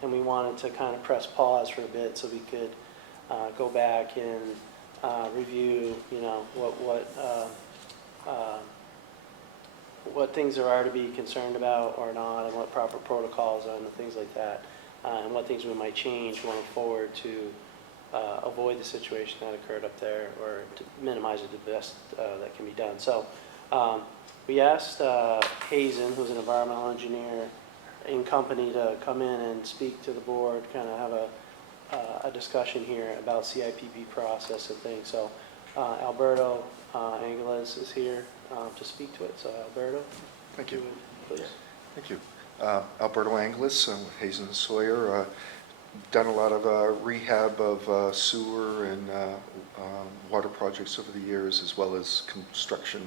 And we wanted to kind of press pause for a bit so we could go back and review, you know, what things there are to be concerned about or not, and what proper protocols are and things like that, and what things we might change going forward to avoid the situation that occurred up there, or to minimize it the best that can be done. So we asked Hazen, who's an environmental engineer in company, to come in and speak to the board, kind of have a discussion here about CIPP process and things. So Alberto Angeles is here to speak to it. So Alberto, Thank you. please. Thank you. Alberto Angeles, I'm with Hazen and Sawyer. Done a lot of rehab of sewer and water projects over the years, as well as construction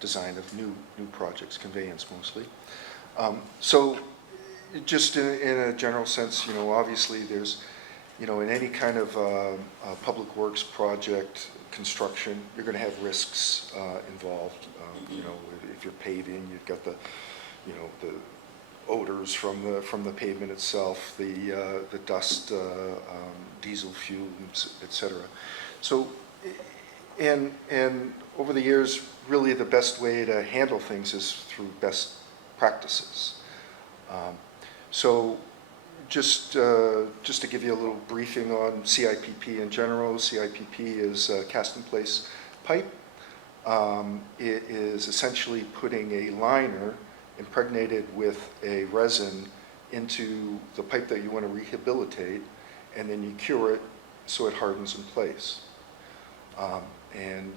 design of new projects, conveyance mostly. So just in a general sense, you know, obviously there's you know, in any kind of public works project, construction, you're going to have risks involved. You know, if you're paving, you've got the, you know, the odors from the pavement itself, the dust, diesel fumes, et cetera. So, and over the years, really the best way to handle things is through best practices. So just to give you a little briefing on CIPP in general, CIPP is cast-in-place pipe. It is essentially putting a liner impregnated with a resin into the pipe that you want to rehabilitate, and then you cure it so it hardens in place. And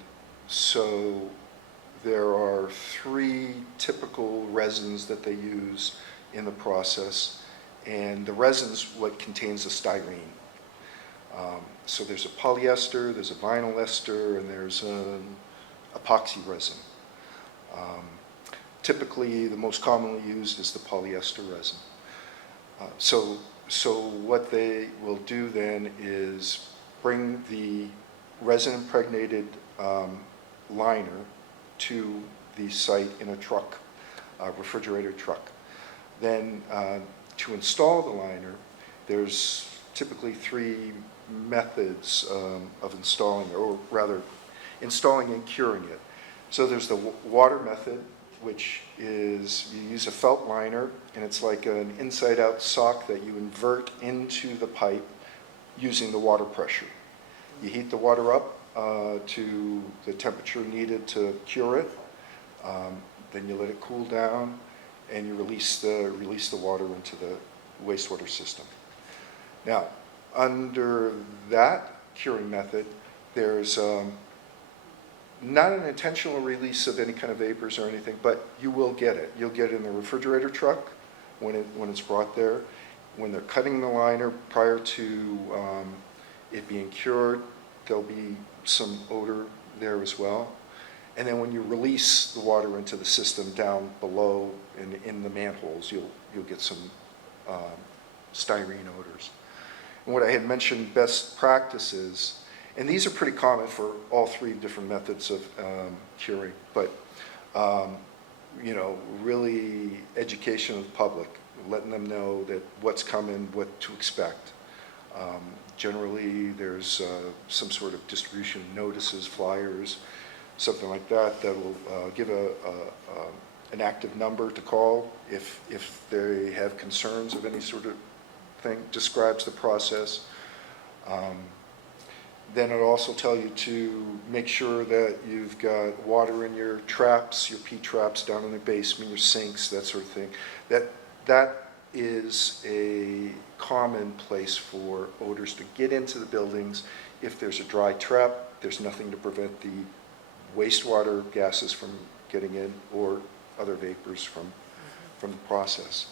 so there are 3 typical resins that they use in the process, and the resin's what contains the styrene. So there's a polyester, there's a vinyl ester, and there's an epoxy resin. Typically, the most commonly used is the polyester resin. So what they will do then is bring the resin-impregnated liner to the site in a truck, a refrigerator truck. Then to install the liner, there's typically 3 methods of installing it, or rather installing and curing it. So there's the water method, which is you use a felt liner, and it's like an inside-out sock that you invert into the pipe using the water pressure. You heat the water up to the temperature needed to cure it. Then you let it cool down, and you release the water into the wastewater system. Now, under that curing method, there's not an intentional release of any kind of vapors or anything, but you will get it. You'll get it in the refrigerator truck when it's brought there. When they're cutting the liner prior to it being cured, there'll be some odor there as well. And then when you release the water into the system down below in the manholes, you'll get some styrene odors. And what I had mentioned, best practices, and these are pretty common for all 3 different methods of curing, but you know, really education of the public, letting them know that what's coming, what to expect. Generally, there's some sort of distribution notices, flyers, something like that will give an active number to call if they have concerns of any sort of thing, describes the process. Then it'll also tell you to make sure that you've got water in your traps, your P-traps down in the basement, your sinks, that sort of thing. That is a common place for odors to get into the buildings. If there's a dry trap, there's nothing to prevent the wastewater gases from getting in or other vapors from the process.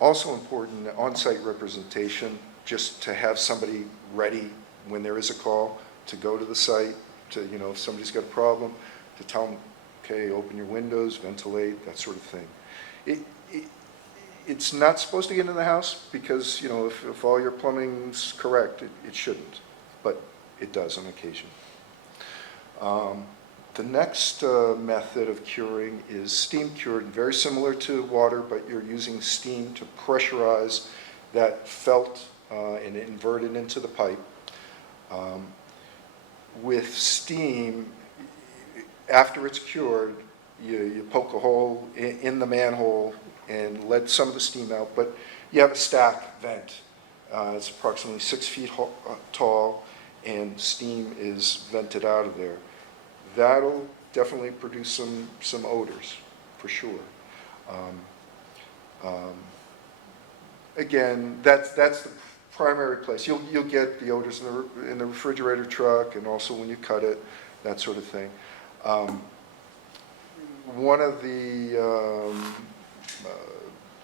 Also important, on-site representation, just to have somebody ready when there is a call, to go to the site, to, you know, if somebody's got a problem, to tell them, okay, open your windows, ventilate, that sort of thing. It's not supposed to get into the house because, you know, if all your plumbing's correct, it shouldn't, but it does on occasion. The next method of curing is steam cured, very similar to water, but you're using steam to pressurize that felt and invert it into the pipe. With steam, after it's cured, you poke a hole in the manhole and let some of the steam out, but you have a stack vent. It's approximately 6 feet tall, and steam is vented out of there. That'll definitely produce some odors, for sure. Again, that's the primary place. You'll get the odors in the refrigerator truck, and also when you cut it, that sort of thing. One of the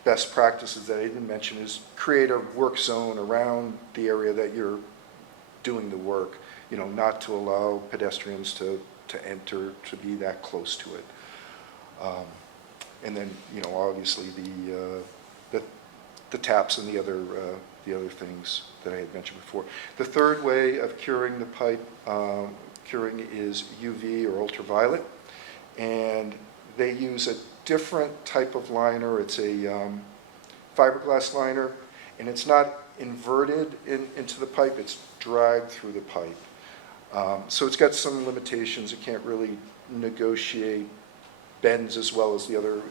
best practices that I didn't mention is create a work zone around the area that you're doing the work. You know, not to allow pedestrians to enter, to be that close to it. And then, you know, obviously the taps and the the other things that I had mentioned before. The third way of curing the pipe, curing is UV or ultraviolet, and they use a different type of liner. It's a fiberglass liner, and it's not inverted into the pipe, it's dragged through the pipe. So it's got some limitations. It can't really negotiate bends as well as the other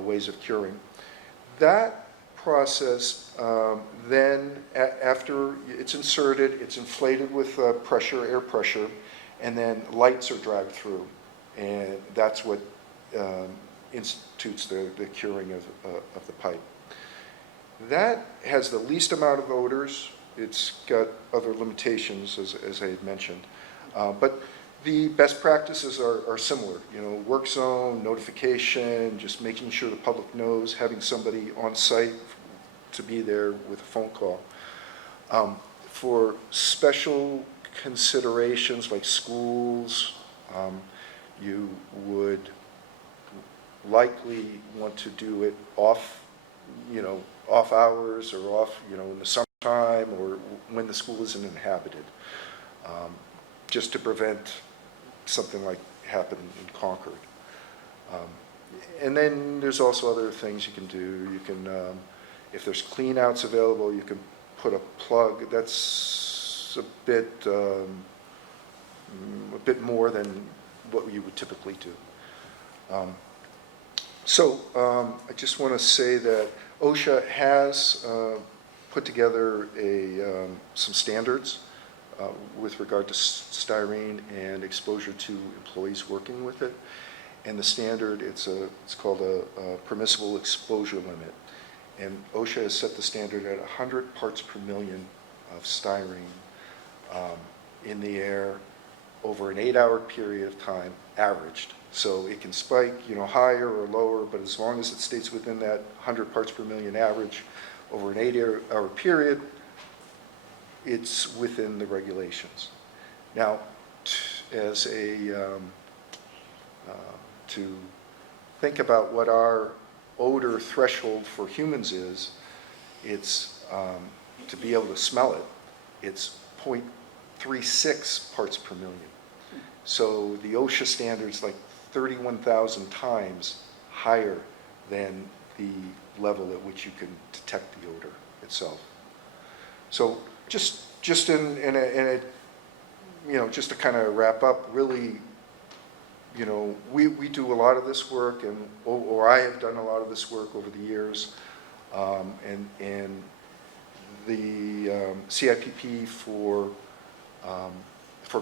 ways of curing. That process, then after it's inserted, it's inflated with pressure, air pressure, and then lights are dragged through. And that's what institutes the curing of the pipe. That has the least amount of odors. It's got other limitations, as I had mentioned. But the best practices are similar. You know, work zone, notification, just making sure the public knows, having somebody on site to be there with a phone call. For special considerations like schools, you would likely want to do it off hours or off, in the summertime or when the school isn't inhabited, just to prevent something like happened in Concord. And then there's also other things you can do. You can, if there's clean outs available, you can put a plug. That's a bit more than what you would typically do. I just want to say that OSHA has put together some standards with regard to styrene and exposure to employees working with it. And the standard, it's called a permissible exposure limit. And OSHA has set the standard at 100 parts per million of styrene in the air over an 8-hour period of time, averaged. So it can spike, higher or lower, but as long as it stays within that 100 parts per million average over an 8-hour period, it's within the regulations. Now, to think about what our odor threshold for humans is, it's, to be able to smell it, it's 0.36 parts per million. So the OSHA standard's like 31,000 times higher than the level at which you can detect the odor itself. So just in a just to kind of wrap up, really, we do a lot of this work, or I have done a lot of this work over the years, and the CIPP for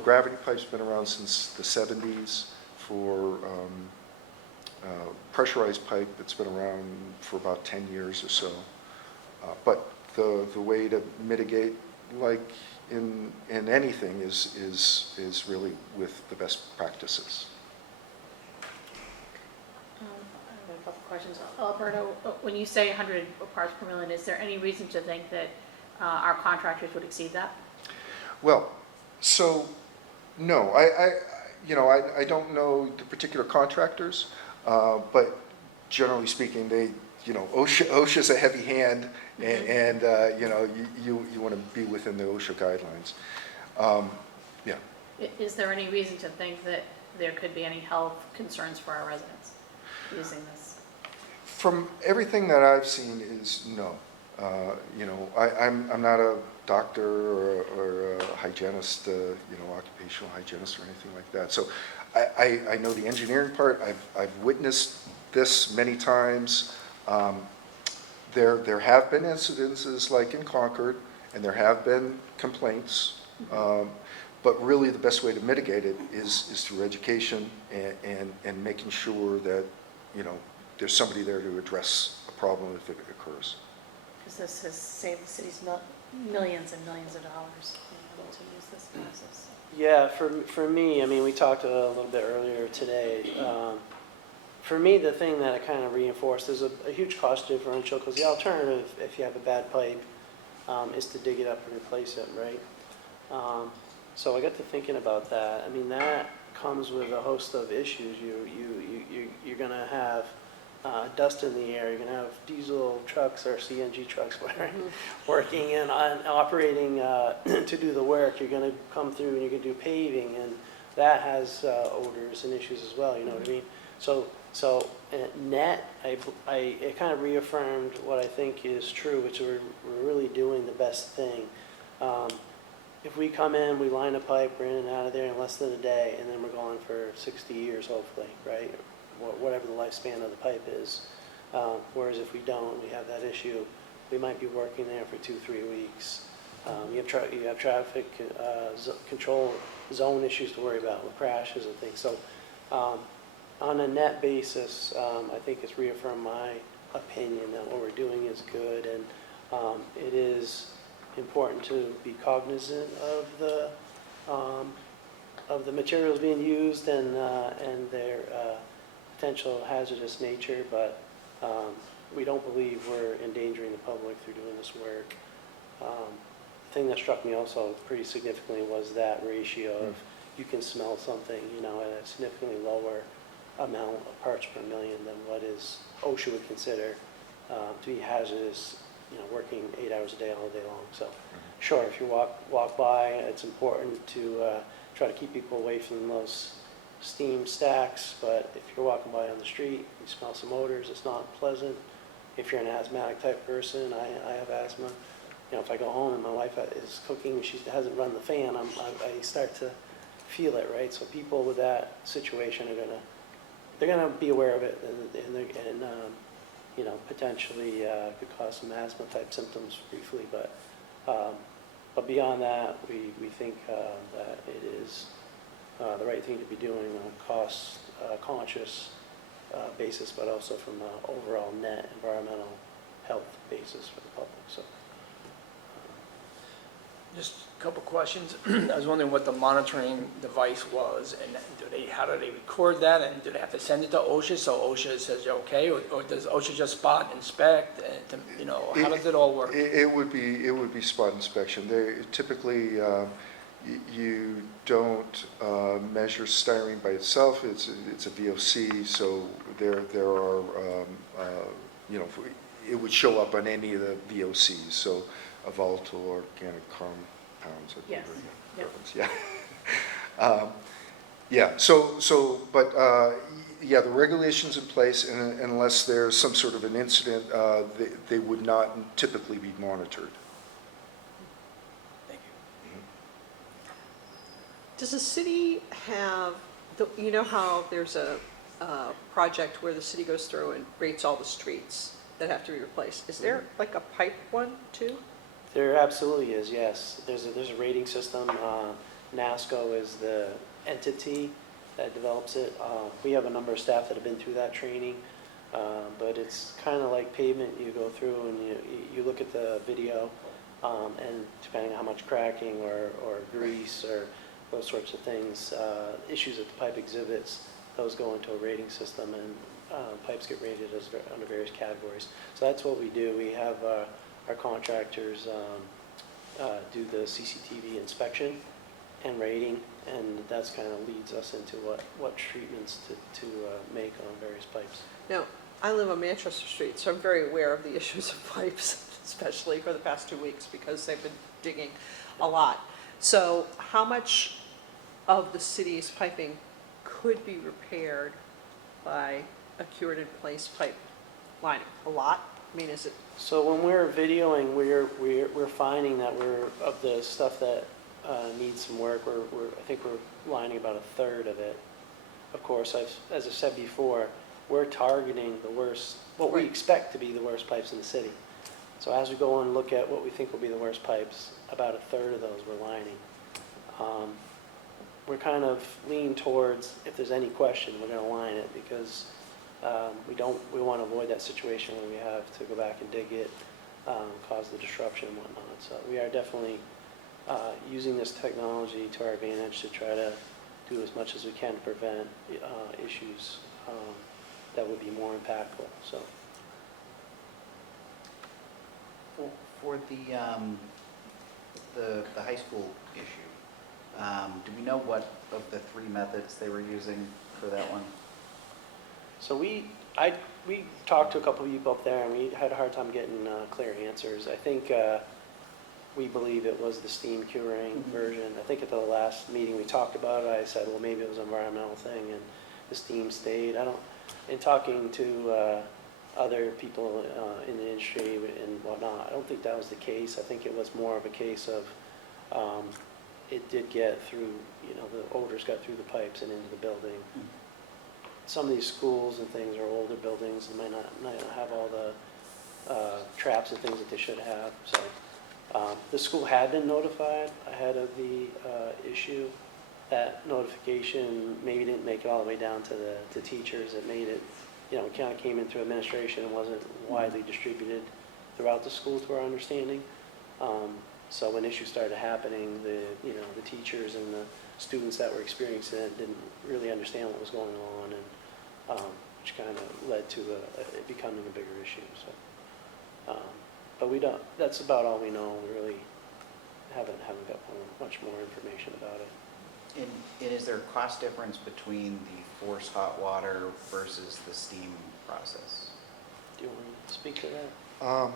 gravity pipes been around since the 70s. For pressurized pipe, it's been around for about 10 years or so. But the way to mitigate, like in anything, is really with the best practices. I have a couple questions. Alberto, when you say 100 parts per million, is there any reason to think that our contractors would exceed that? Well, so no, I don't know the particular contractors, but generally speaking, OSHA's a heavy hand, and you want to be within the OSHA guidelines. Yeah. Is there any reason to think that there could be any health concerns for our residents using this? From everything that I've seen is no. I'm not a doctor or a hygienist, occupational hygienist or anything like that. So I know the engineering part. I've witnessed this many times. There have been incidences like in Concord, and there have been complaints. But really the best way to mitigate it is through education and making sure that, there's somebody there to address a problem if it occurs. Because this has saved the cities millions and millions of dollars being able to use this process. Yeah, for me, we talked a little bit earlier today. For me, the thing that it kind of reinforced is a huge cost differential, because the alternative, if you have a bad pipe, is to dig it up and replace it, right? So I got to thinking about that. That comes with a host of issues. You're going to have dust in the air. You're going to have diesel trucks or CNG trucks working and operating to do the work. You're going to come through and you can do paving, and that has odors and issues as well, you know what I mean? So net, it kind of reaffirmed what I think is true, which we're really doing the best thing. If we come in, we line a pipe, we're in and out of there in less than a day, and then we're gone for 60 years, hopefully, right? Whatever the lifespan of the pipe is. Whereas if we don't, we have that issue, we might be working there for 2-3 weeks. You have traffic control zone issues to worry about with crashes and things. So on a net basis, I think it's reaffirmed my opinion that what we're doing is good, and it is important to be cognizant of the materials being used and their potential hazardous nature, but we don't believe we're endangering the public through doing this work. The thing that struck me also pretty significantly was that ratio of you can smell something, you know, at a significantly lower amount of parts per million than what is OSHA would consider to be hazardous, you know, working 8 hours a day all day long. So sure, if you walk by, it's important to try to keep people away from those steam stacks, but if you're walking by on the street, you smell some odors, it's not pleasant. If you're an asthmatic type person, I have asthma. You know, if I go home and my wife is cooking, she hasn't run the fan, I start to feel it, right? So people with that situation they're gonna be aware of it, and you know, potentially could cause some asthma type symptoms briefly, but beyond that, we think that it is the right thing to be doing on a cost conscious basis, but also from an overall net environmental health basis for the public. So. Just a couple questions. I was wondering what the monitoring device was, and how do they record that, and do they have to send it to OSHA, so OSHA says you're okay, or does OSHA just spot, inspect, and, you know, how does it all work? It would be spot inspection. They typically, you don't measure styrene by itself. It's a VOC, so there are, you know, it would show up on any of the VOCs, so a volatile organic compounds. Yes. Yep. Yeah. Yeah, but yeah, the regulations in place, and unless there's some sort of an incident, they would not typically be monitored. Thank you. Does the city have, you know how there's a project where the city goes through and rates all the streets that have to be replaced? Is there like a pipe one too? There absolutely is, yes. There's a rating system. NASCO is the entity that develops it. We have a number of staff that have been through that training, but it's kind of like pavement. You go through and you look at the video, and depending on how much cracking or grease or those sorts of things, issues that the pipe exhibits, those go into a rating system, and pipes get rated as under various categories. So that's what we do. We have our contractors do the CCTV inspection and rating, and that's kind of leads us into what treatments to make on various pipes. Now, I live on Manchester Street, so I'm very aware of the issues of pipes, especially for the past 2 weeks, because they've been digging a lot. So how much of the city's piping could be repaired by a cured-in-place pipe lining? A lot? I mean, is it? So when we're videoing, we're finding that of the stuff that needs some work, I think we're lining about a third of it. Of course, as I said before, we're targeting the worst, what we expect to be the worst pipes in the city. So as we go and look at what we think will be the worst pipes, about a third of those we're lining. We're kind of leaning towards, if there's any question, we're going to line it, because we want to avoid that situation where we have to go back and dig it, cause the disruption and whatnot. So we are definitely using this technology to our advantage to try to do as much as we can to prevent issues that would be more impactful. So For the high school issue, do we know what of the 3 methods they were using for that one? we We talked to a couple of people up there, and we had a hard time getting clear answers. I think we believe it was the steam curing version. I think at the last meeting we talked about it, I said, well, maybe it was an environmental thing, and the steam stayed. In talking to other people in the industry and whatnot, I don't think that was the case. I think it was more of a case of it did get through, the odors got through the pipes and into the building. Some of these schools and things are older buildings and might not have all the traps and things that they should have. So the school had been notified ahead of the issue. That notification maybe didn't make it all the way down to the teachers. It made it, it kind of came in through administration and wasn't widely distributed throughout the school, to our understanding. So when issues started happening, the teachers and the students that were experiencing it didn't really understand what was going on, and which kind of led to it becoming a bigger issue. So, but we don't. That's about all we know. We really haven't got much more information about it. And is there a cost difference between the forced hot water versus the steam process? Do you want to speak to that?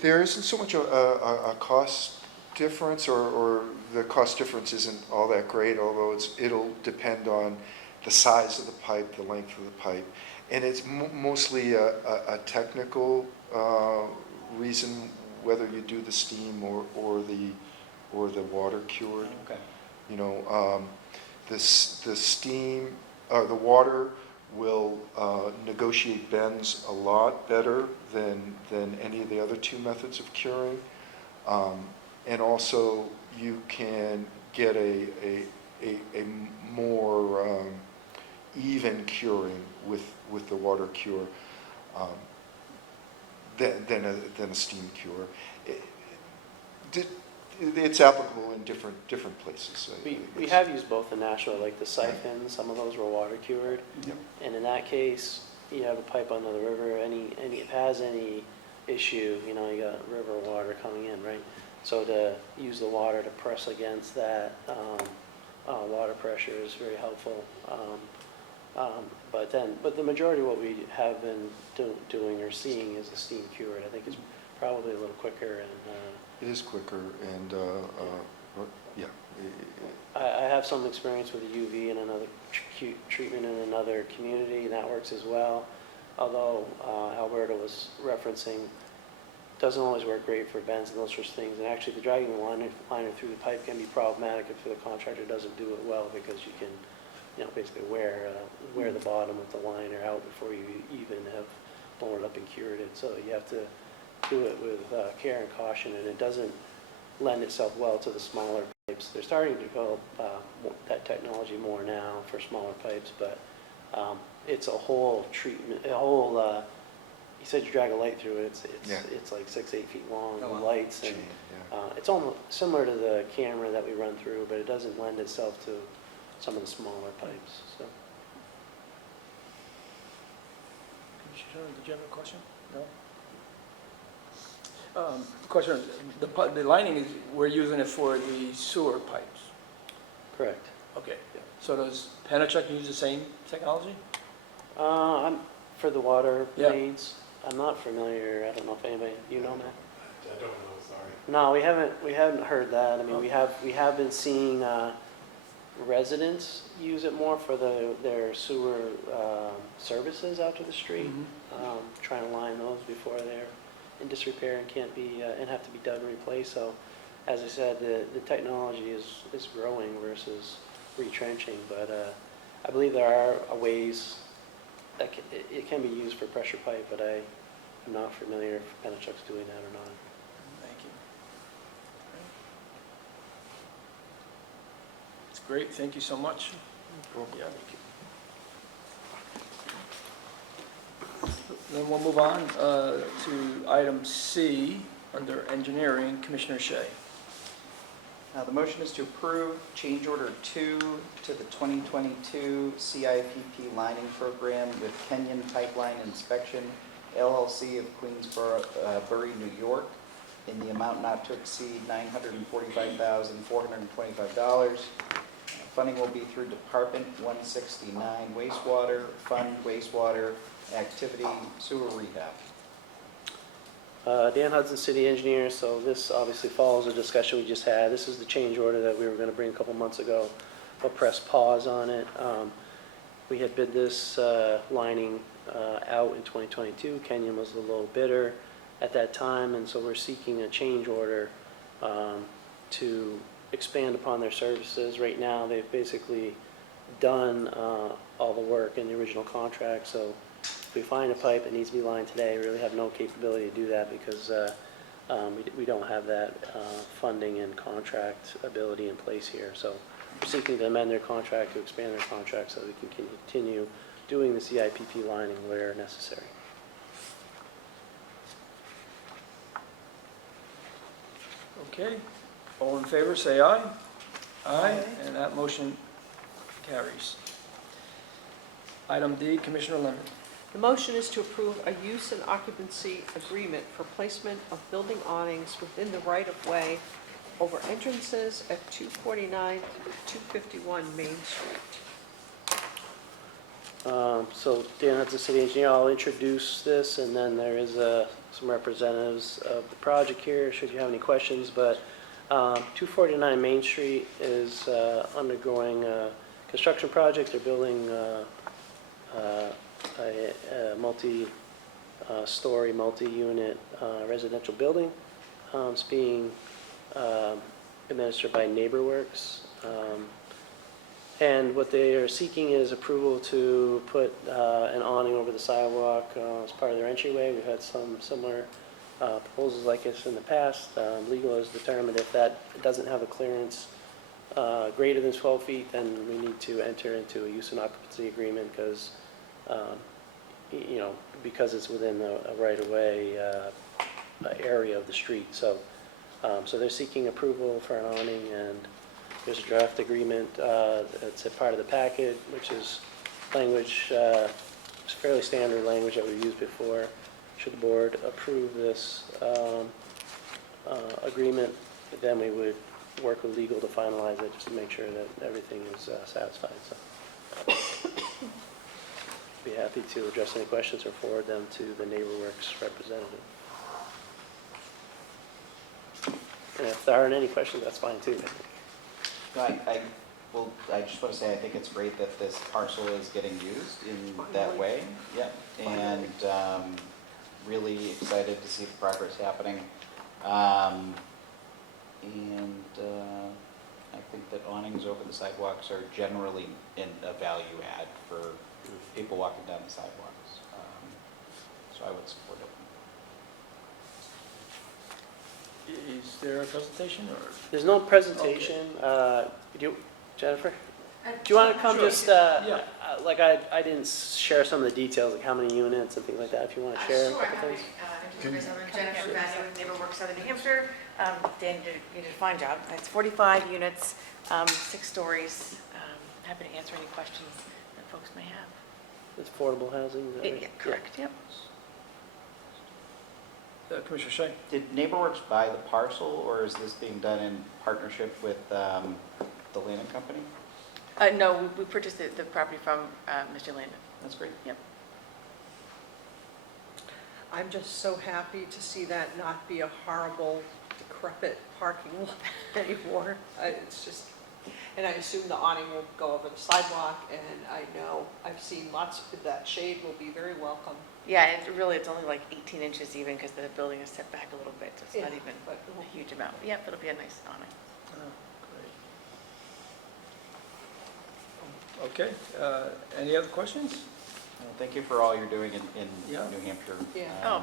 There isn't so much a cost difference, or the cost difference isn't all that great, although it'll depend on the size of the pipe, the length of the pipe, and it's mostly a technical reason whether you do the steam or the water cured. Okay. The steam, the water will negotiate bends a lot better than any of the other two methods of curing. And also you can get a more even curing with the water cure than a steam cure. It's applicable in different places. We have used both the natural, like the siphons. Some of those were water cured. Yep. And in that case, you have a pipe under the river. If it has any issue, you got river water coming in, right? So to use the water to press against that water pressure is very helpful. But the majority of what we have been doing or seeing is the steam cured. I think it's probably a little quicker and. It is quicker, and yeah. I have some experience with the UV and another treatment in another community, and that works as well. Although Alberta was referencing, doesn't always work great for bends and those sorts of things. And actually, the dragging the liner through the pipe can be problematic if the contractor doesn't do it well, because you can, basically wear the bottom of the liner out before you even have blown it up and cured it. So you have to do it with care and caution, and it doesn't lend itself well to the smaller pipes. They're starting to develop that technology more now for smaller pipes, but it's a whole treatment, you said you drag a light through it, it's like 6-8 feet long, Oh, wow. lights, and it's almost similar to the camera that we run through, but it doesn't lend itself to some of the smaller pipes. So. Commissioner, did you have a question? No? Question, the lining is, we're using it for the sewer pipes. Correct. Okay. So does Penachuk use the same technology? For the water Yeah. mains, I'm not familiar. I don't know if anybody, you know, Matt? I don't know, sorry. No, we haven't heard that. I mean, we have been seeing residents use it more for their sewer services out to the street, trying to line those before they're in disrepair and can't be and have to be dug and replaced. So, as I said, the technology is growing versus retrenching, but I believe there are ways that it can be used for pressure pipe, but I'm not familiar if Penachuk's doing that or not. Thank you. It's great, thank you so much. Yeah. Then we'll move on to item C, under engineering, Commissioner Shea. The motion is to approve change order 2 to the 2022 CIPP lining program with Kenyon Pipeline Inspection LLC of Queensbury, New York, in the amount not to exceed $945,425 Funding will be through Department 169 wastewater, fund wastewater, activity, sewer rehab. Dan Hudson, city engineer, so this obviously follows a discussion we just had. This is the change order that we were going to bring a couple months ago. We'll press pause on it. We had bid this lining out in 2022. Kenyon was the low bidder at that time, and so we're seeking a change order to expand upon their services. Right now, they've basically done all the work in the original contract, so if we find a pipe that needs to be lined today, we really have no capability to do that because we don't have that funding and contract ability in place here. So we're seeking to amend their contract to expand their contract so that we can continue doing the CIPP lining where necessary. Okay, all in favor, say aye. Aye, and that motion carries. Item D, Commissioner Lemon. The motion is to approve a use and occupancy agreement for placement of building awnings within the right-of-way over entrances at 249 to 251 Main Street. So Dan Hudson, city engineer, I'll introduce this, and then there is some representatives of the project here, should you have any questions. But 249 Main Street is undergoing a construction project. They're building a multi-story, multi-unit residential building. It's being administered by NeighborWorks. And what they are seeking is approval to put an awning over the sidewalk as part of their entryway. We've had some similar proposals like this in the past. Legal has determined if that doesn't have a clearance greater than 12 feet, then we need to enter into a use and occupancy agreement because, because it's within a right-of-way area of the street. So they're seeking approval for an awning, and there's a draft agreement that's a part of the packet, which is language, it's fairly standard language that we've used before. Should the board approve this agreement, then we would work with legal to finalize it, just to make sure that everything is satisfied. So, be happy to address any questions or forward them to the NeighborWorks representative. And if there aren't any questions, that's fine too. No, I just want to say, I think it's great that this parcel is getting used in that way. Yeah, and really excited to see the progress happening. And I think that awnings over the sidewalks are generally a value add for people walking down the sidewalks. So I would support it. Is there a presentation or? There's no presentation. Jennifer? Do you want to come Sure. just, Yeah. like I didn't share some of the details, like how many units and things like that, if you want to share a Sure, couple I'm things? happy, Jennifer Bassey with NeighborWorks Southern New Hampshire. Dan, you did a fine job. It's 45 units, 6 stories. Happy to answer any questions that folks may have. It's affordable housing? Is that right? Yeah, correct, yep. Commissioner Shea? Did NeighborWorks buy the parcel, or is this being done in partnership with the land and company? No, we purchased the property from Mr. Landon. That's great. Yep. I'm just so happy to see that not be a horrible, decrepit parking lot anymore. It's just, and I assume the awning will go over the sidewalk, and I know I've seen lots of that shade will be very welcome. Yeah, it's only like 18 inches even because the building is set back a little bit, so it's not Yeah, even but- a huge amount. But yep, it'll be a nice awning. Okay, any other questions? Well, thank you for all you're doing in Yeah. New Hampshire. Yeah.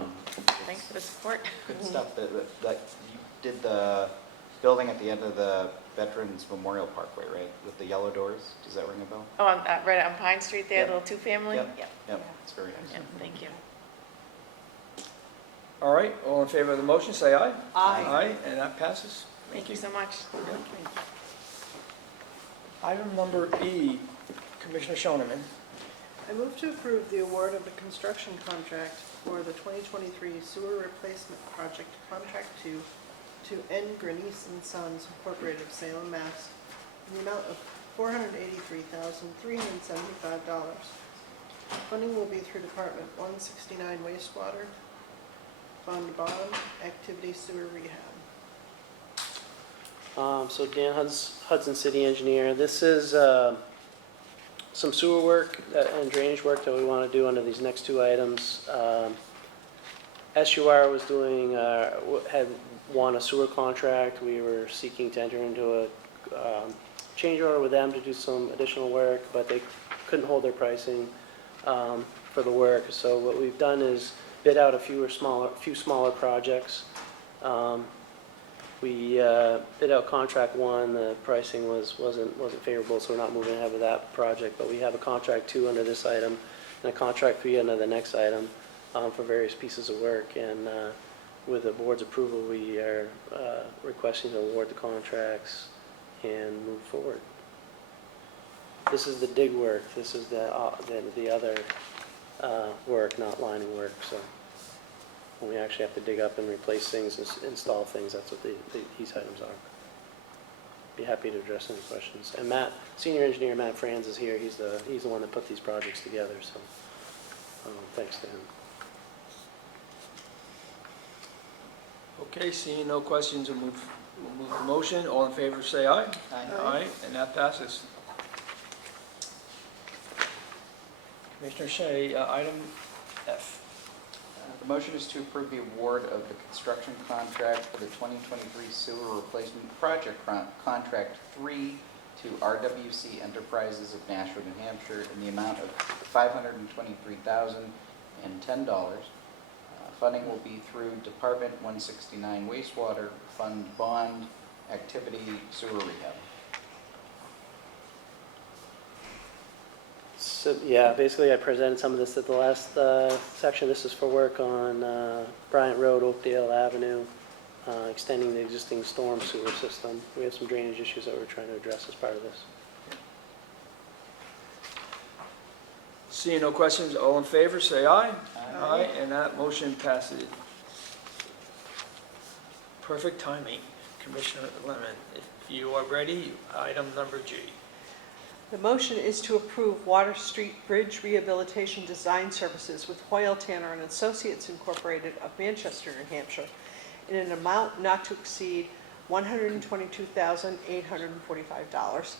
Thanks for the support. Good stuff. That you did the building at the end of the Veterans Memorial Parkway, right? With the yellow doors? Does that ring a bell? Oh, right on Pine Street there, Yep. the little two-family? Yep. Yep. Yep, it's very nice. Yep, thank you. All right, all in favor of the motion, say aye. Aye. Aye, and that passes. Thank you so much. Item number E, Commissioner Shoneman. I move to approve the award of the construction contract for the 2023 sewer replacement project, contract 2, to N. Grenice and Sons Incorporated of Salem, Mass, in the amount of $483,375. Funding will be through Department 169 wastewater, fund bond, activity sewer rehab. So Dan Hudson, City Engineer. This is some sewer work and drainage work that we want to do under these next two items. SUR was doing, had won a sewer contract. We were seeking to enter into a change order with them to do some additional work, but they couldn't hold their pricing for the work. So what we've done is bid out a few smaller projects. We bid out contract one. The pricing wasn't favorable, so we're not moving ahead with that project. But we have a contract 2 under this item and a contract 3 under the next item for various pieces of work. And with the board's approval, we are requesting to award the contracts and move forward. This is the dig work. This is the other work, not lining work. So when we actually have to dig up and replace things, install things, that's what these items are. Be happy to address any questions. And Matt, Senior Engineer Matt Franz is here. He's the one that put these projects together. So thanks to him. Okay, seeing no questions, we'll move the motion. All in favor, say aye. Aye. And that passes. Commissioner Shea, item F. The motion is to approve the award of the construction contract for the 2023 sewer replacement project contract 3 to RWC Enterprises of Nashua, New Hampshire in the amount of $523,010. Funding will be through Department 169 wastewater, fund bond, activity sewer rehab. So, yeah, basically I presented some of this at the last section. This is for work on Bryant Road, Oakdale Avenue, extending the existing storm sewer system. We have some drainage issues that we're trying to address as part of this. Seeing no questions, all in favor, say aye. Aye. And that motion passes. Perfect timing, Commissioner Lemon. If you are ready, item number G. The motion is to approve Water Street Bridge Rehabilitation Design Services with Hoyle Tanner and Associates Incorporated of Manchester, New Hampshire, in an amount not to exceed $122,845.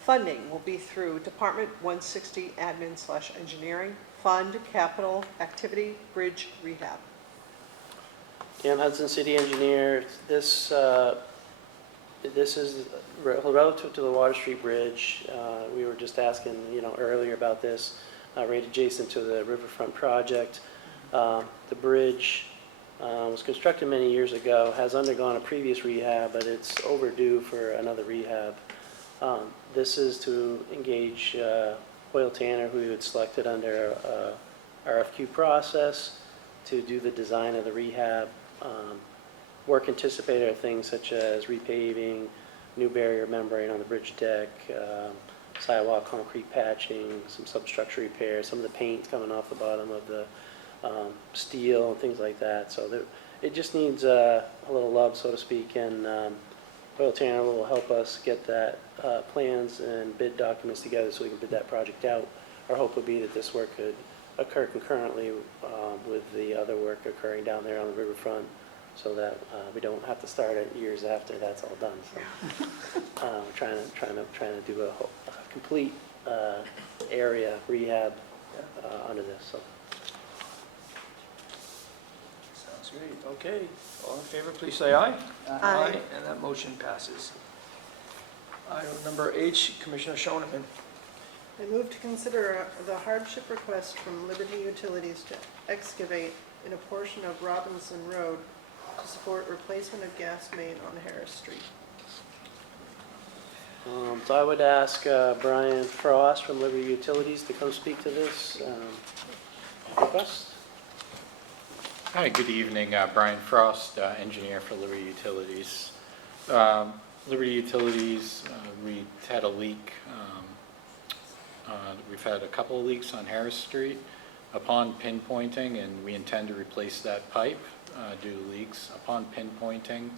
Funding will be through Department 160 Admin/Engineering, Fund Capital Activity Bridge Rehab. Dan Hudson, City Engineer. This is relative to the Water Street Bridge. We were just asking, earlier about this, right adjacent to the riverfront project. The bridge was constructed many years ago, has undergone a previous rehab, but it's overdue for another rehab. This is to engage Hoyle Tanner, who we had selected under RFQ process, to do the design of the rehab. Work anticipated are things such as repaving, new barrier membrane on the bridge deck, sidewalk concrete patching, some substructure repairs, some of the paint coming off the bottom of the steel and things like that. So it just needs a little love, so to speak, and Hoyle Tanner will help us get that plans and bid documents together so we can bid that project out. Our hope would be that this work could occur concurrently with the other work occurring down there on the riverfront, so that we don't have to start it years after that's all done. So we're trying to do a complete area rehab under this. So. Sounds great. Okay, all in favor, please say aye. Aye. And that motion passes. Item number H, Commissioner Shoneman. I move to consider the hardship request from Liberty Utilities to excavate in a portion of Robinson Road to support replacement of gas main on Harris Street. So I would ask Brian Frost from Liberty Utilities to come speak to this request. Hi, good evening. Brian Frost, engineer for Liberty Utilities. Liberty Utilities, we had a leak. We've had a couple of leaks on Harris Street. Upon pinpointing, and we intend to replace that pipe due to leaks. Upon pinpointing,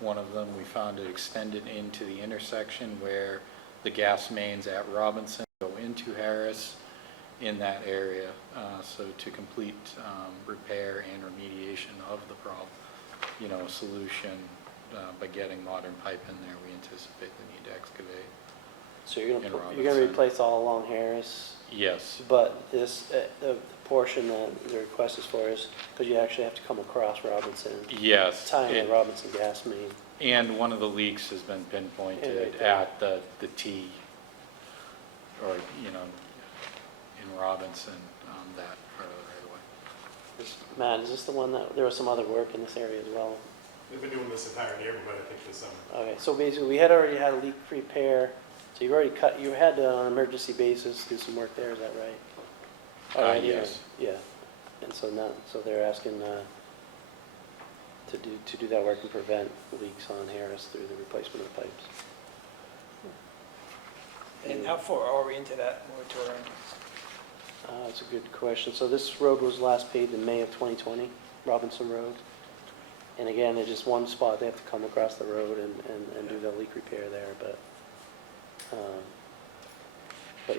one of them we found it extended into the intersection where the gas mains at Robinson go into Harris in that area. So to complete repair and remediation of the problem, solution by getting modern pipe in there, we anticipate the need to excavate. So you're In gonna Robinson. replace all along Harris, Yes, but this, the portion that the request is for is, because you actually have to come across Robinson, yes. tying it- the Robinson gas main. And one of the leaks has been pinpointed Yeah. at the T, or, in Robinson, that part of the right of way. Matt, is this the one that, there was some other work in this area as well? We've been doing this entire neighborhood, I think, this summer. Okay, so basically, we had already had a leak repair, so you've already cut, you had to, on an emergency basis, do some work there, is that right? Already, Yes. Yeah, and so now, so they're asking to do that work and prevent leaks on Harris through the replacement of pipes. And how far are we into that moratorium? That's a good question. So this road was last paved in May of 2020, Robinson Road. And again, it's just one spot, they have to come across the road and do the leak repair there, but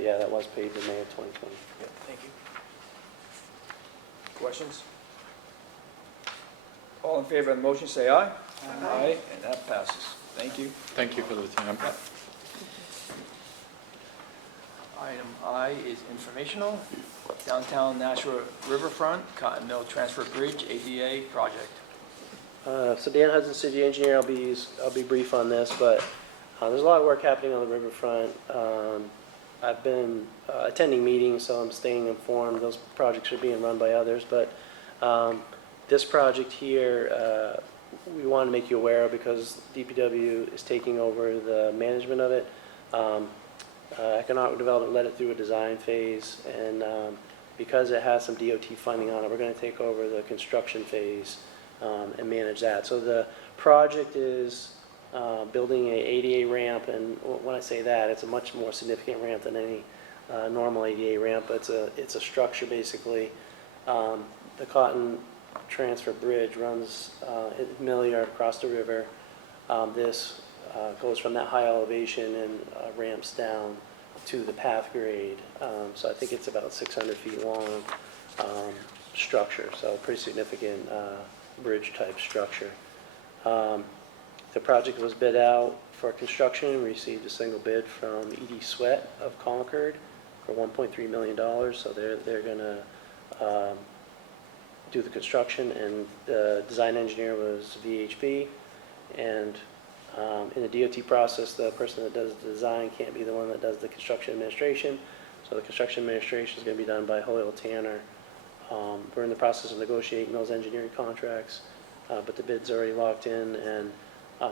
yeah, that was paved in May of 2020. Yeah, thank you. Questions? All in favor of the motion, say aye. Aye, and that passes. Thank you. Thank you for the time. Item I is informational. Downtown Nashua Riverfront, Cotton Mill Transfer Bridge, ADA project. So Dan Hudson, city engineer, I'll be brief on this, but there's a lot of work happening on the riverfront. I've been attending meetings, so I'm staying informed. Those projects are being run by others, but this project here, we want to make you aware of because DPW is taking over the management of it. Economic Development led it through a design phase, and because it has some DOT funding on it, we're going to take over the construction phase and manage that. So the project is building a ADA ramp, and when I say that, it's a much more significant ramp than any normal ADA ramp. It's a structure basically. The Cotton Transfer Bridge runs a milliard across the river. This goes from that high elevation and ramps down to the path grade. So I think it's about 600 feet long structure, so pretty significant bridge type structure. The project was bid out for construction. We received a single bid from E.D. Sweat of Concord for $1.3 million. So they're going to do the construction, and the design engineer was VHB. And in the DOT process, the person that does the design can't be the one that does the construction administration. So the construction administration is going to be done by Hoyle Tanner. We're in the process of negotiating those engineering contracts, but the bid's already locked in, and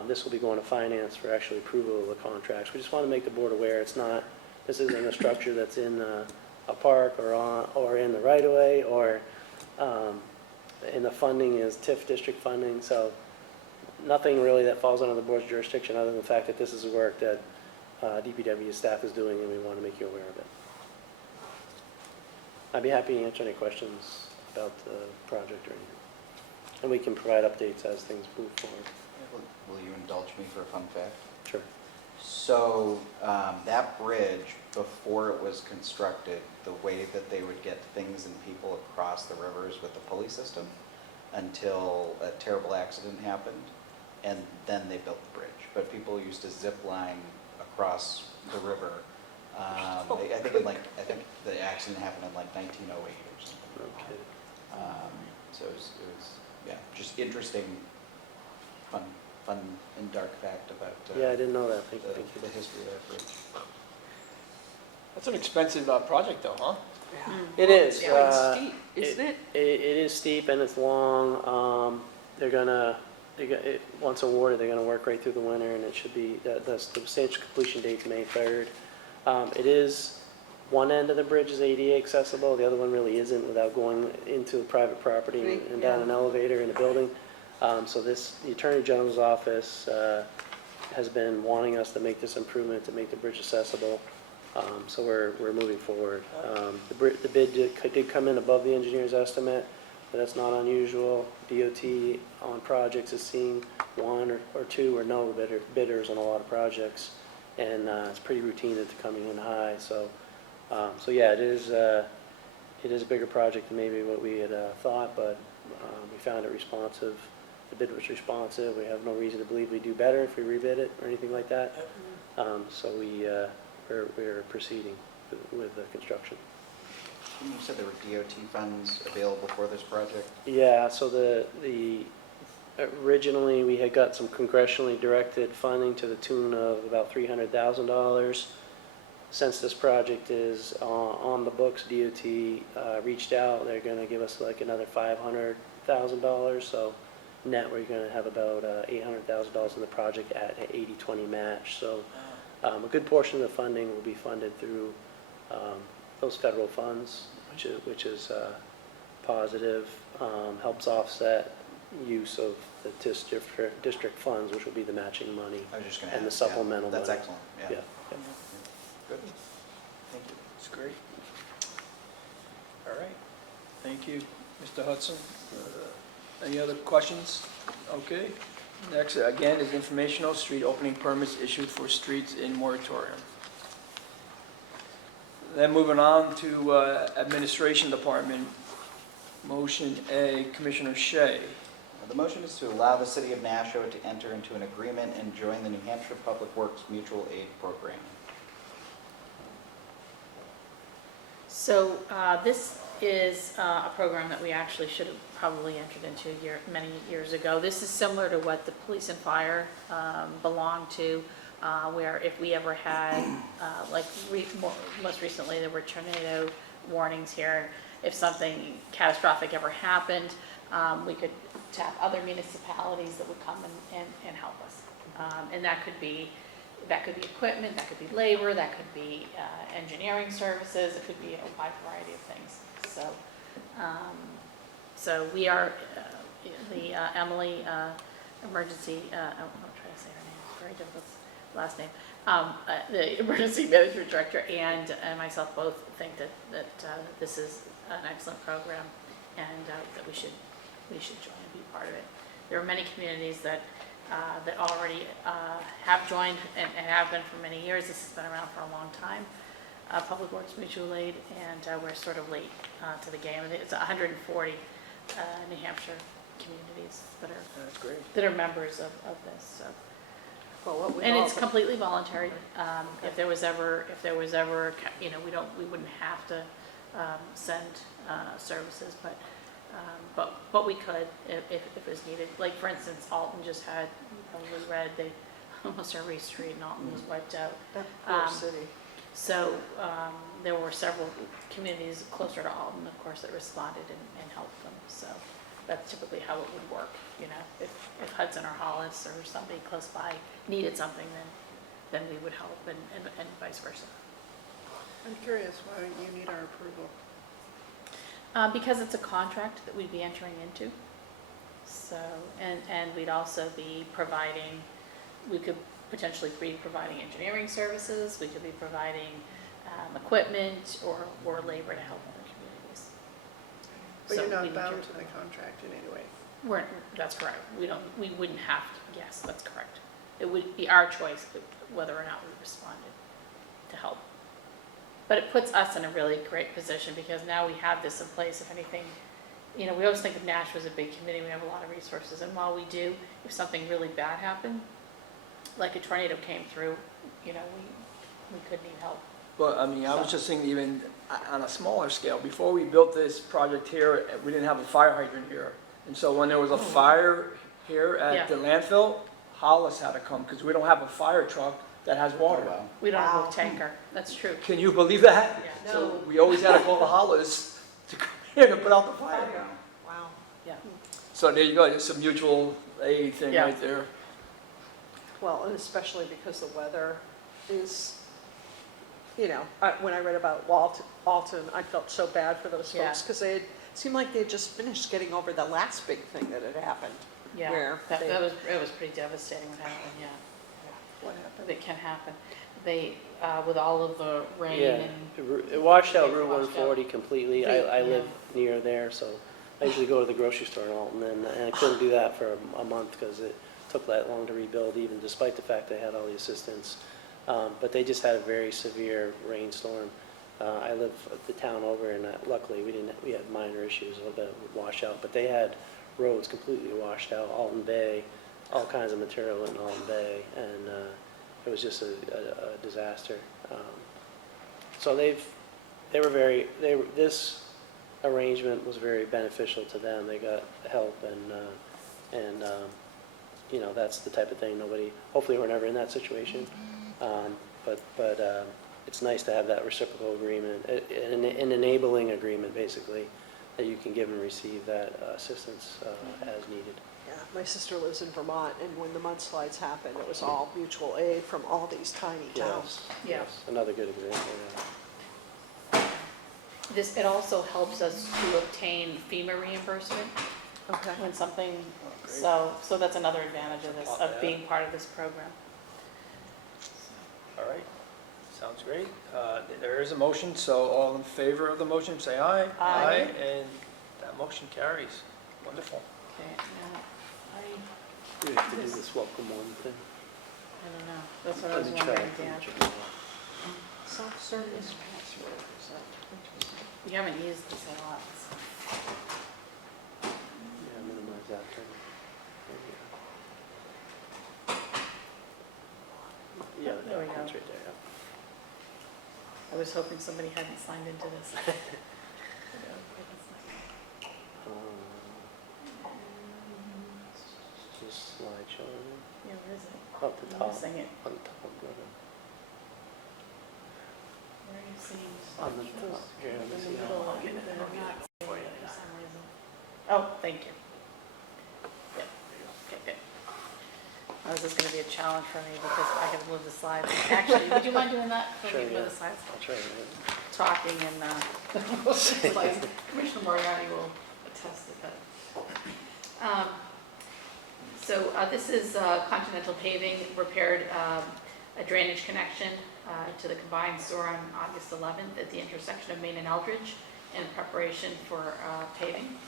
this will be going to finance for actually approval of the contracts. We just want to make the board aware this isn't a structure that's in a park or in the right of way, or in the funding is TIF district funding. So nothing really that falls under the board's jurisdiction other than the fact that this is work that DPW staff is doing, and we want to make you aware of it. I'd be happy to answer any questions about the project or anything. And we can provide updates as things move forward. Will you indulge me for a fun fact? Sure. So that bridge, before it was constructed, the way that they would get things and people across the rivers with the pulley system until a terrible accident happened, and then they built the bridge. But people used to zip line across the river. I think the accident happened in like 1908 or something. Okay. So it was just interesting, fun and dark fact about Yeah, I didn't know that. Thank you. the history of that bridge. That's an expensive project though, huh? It is. Yeah, it's steep, isn't it? It is steep and it's long. Once awarded, they're gonna work right through the winter, and it should be, the substantial completion date's May 3rd. It is, one end of the bridge is ADA accessible, the other one really isn't without going into private property and down an elevator in a building. So the Attorney General's office has been wanting us to make this improvement to make the bridge accessible. So we're moving forward. The bid did come in above the engineer's estimate, but that's not unusual. DOT on projects is seeing one or two or no bidders on a lot of projects. and it's pretty routine that they're coming in high, so, so yeah, it is a bigger project than maybe what we had thought, but we found it responsive. The bid was responsive. We have no reason to believe we do better if we rebid it or anything like that. So we're proceeding with the construction. You said there were DOT funds available for this project? Yeah, so originally we had got some congressionally directed funding to the tune of about $300,000. Since this project is on the books, DOT reached out. They're going to give us like another $500,000. So net, we're going to have about $800,000 in the project at an 80-20 match. So a good portion of the funding will be funded through those federal funds, which is positive, helps offset use of the district funds, which will be the matching money I was just going to and the ask, yeah. supplemental money. That's excellent, yeah. Yeah. Good. Thank you. It's great. All right. Thank you, Mr. Hudson. Any other questions? Okay. Next, again, is informational, street opening permits issued for streets in moratorium. Then moving on to Administration Department, motion A, Commissioner Shea. The motion is to allow the city of Nashua to enter into an agreement and join the New Hampshire Public Works Mutual Aid Program. So this is a program that we actually should have probably entered into many years ago. This is similar to what the police and fire belong to, where if we ever had, most recently there were tornado warnings here. If something catastrophic ever happened, we could tap other municipalities that would come and help us. And that could be equipment, that could be labor, that could be engineering services, it could be a wide variety of things. So we are, the Emily Emergency, I'm trying to say her name, it's very difficult last name, the Emergency Management Director and myself both think that this is an excellent program and that we should join and be part of it. There are many communities that already have joined and have been for many years. This has been around for a long time, Public Works Mutual Aid, and we're sort of late to the game. It's 140 New Hampshire communities that are members of this. So. Well, And it's completely voluntary. If there was ever, we wouldn't have to send services, but we could if it was needed. Like for instance, Alton just had, you probably read, almost every street in Alton was wiped out. That poor city. So there were several communities closer to Alton, of course, that responded and helped them. So that's typically how it would work. If Hudson or Hollis or somebody close by needed something, then we would help and vice versa. I'm curious, why don't you need our approval? Because it's a contract that we'd be entering into. So, and we'd also be providing, we could potentially be providing engineering services, we could be providing equipment or labor to help other communities. But So you're we not need bound your- to the contract in any way. That's correct. We wouldn't have to, yes, that's correct. It would be our choice whether or not we responded to help. But it puts us in a really great position because now we have this in place. If anything, we always think of Nashua as a big committee, we have a lot of resources. And while we do, if something really bad happened, like a tornado came through, we could need help. But, I was just thinking even on a smaller scale, before we built this project here, we didn't have a fire hydrant here. And so when there was a fire here at the landfill, Hollis had to come because we don't have a fire truck that has water. We don't have a tanker, that's true. Can you believe that? Yeah. So we always had to call the Hollis to come here to put out the fire. Wow. Yeah. So there you go, it's a mutual aid thing Yeah. right there. Well, and especially because the weather is, when I read about Alton, I felt so bad for those Yeah. folks because it seemed like they had just finished getting over the last big thing that had happened. Yeah, Where it was pretty devastating what happened, yeah. What happened? That can happen. They, with all of the rain Yeah, and. it washed out It Route washed 140 completely. I live near there, so I usually go to the grocery store in Alton, and I couldn't do that for a month because it took that long to rebuild, even despite the fact they had all the assistance. But they just had a very severe rainstorm. I live the town over, and luckily we had minor issues, a little bit of washout, but they had roads completely washed out, Alton Bay, all kinds of material in Alton Bay, and it was just a disaster. So this arrangement was very beneficial to them. They got help, and that's the type of thing hopefully we're never in that situation. But it's nice to have that reciprocal agreement, an enabling agreement, basically, that you can give and receive that assistance as needed. Yeah, my sister lives in Vermont, and when the mudslides happened, it was all mutual aid from all these tiny towns. Yeah. Yes, another good example, It also helps us to obtain FEMA reimbursement Okay. when something, so that's another advantage of this, of being part of this program. All right, sounds great. There is a motion, so all in favor of the motion, say aye. Aye. And that motion carries. Wonderful. Okay, now, We have to do this welcome one thing. I don't know, that's what I was Let me try wondering, it. Dan. Self-service password, is that interesting? We haven't used this a lot, so. Yeah, minimize that thing. Yeah, There we go. that's right there, yeah. I was hoping somebody hadn't signed into this. Just slideshow, Yeah, where is it? up the I'm top, missing it. on the top, brother. Where are you seeing? On the top, here, let me In the see. middle, I'll get it, they're I'll get not it saying for you. it for some reason. Oh, thank you. Yep, okay, good. Oh, this is gonna be a challenge for me because I have moved the slides. Actually, would you mind doing that for Sure, me yeah. with the slides? I'll try it. Talking and, like, Commissioner Moriarty will attest to that. So this is Continental Paving repaired a drainage connection to the combined sewer on August 11th at the intersection of Main and Eldridge in preparation for paving,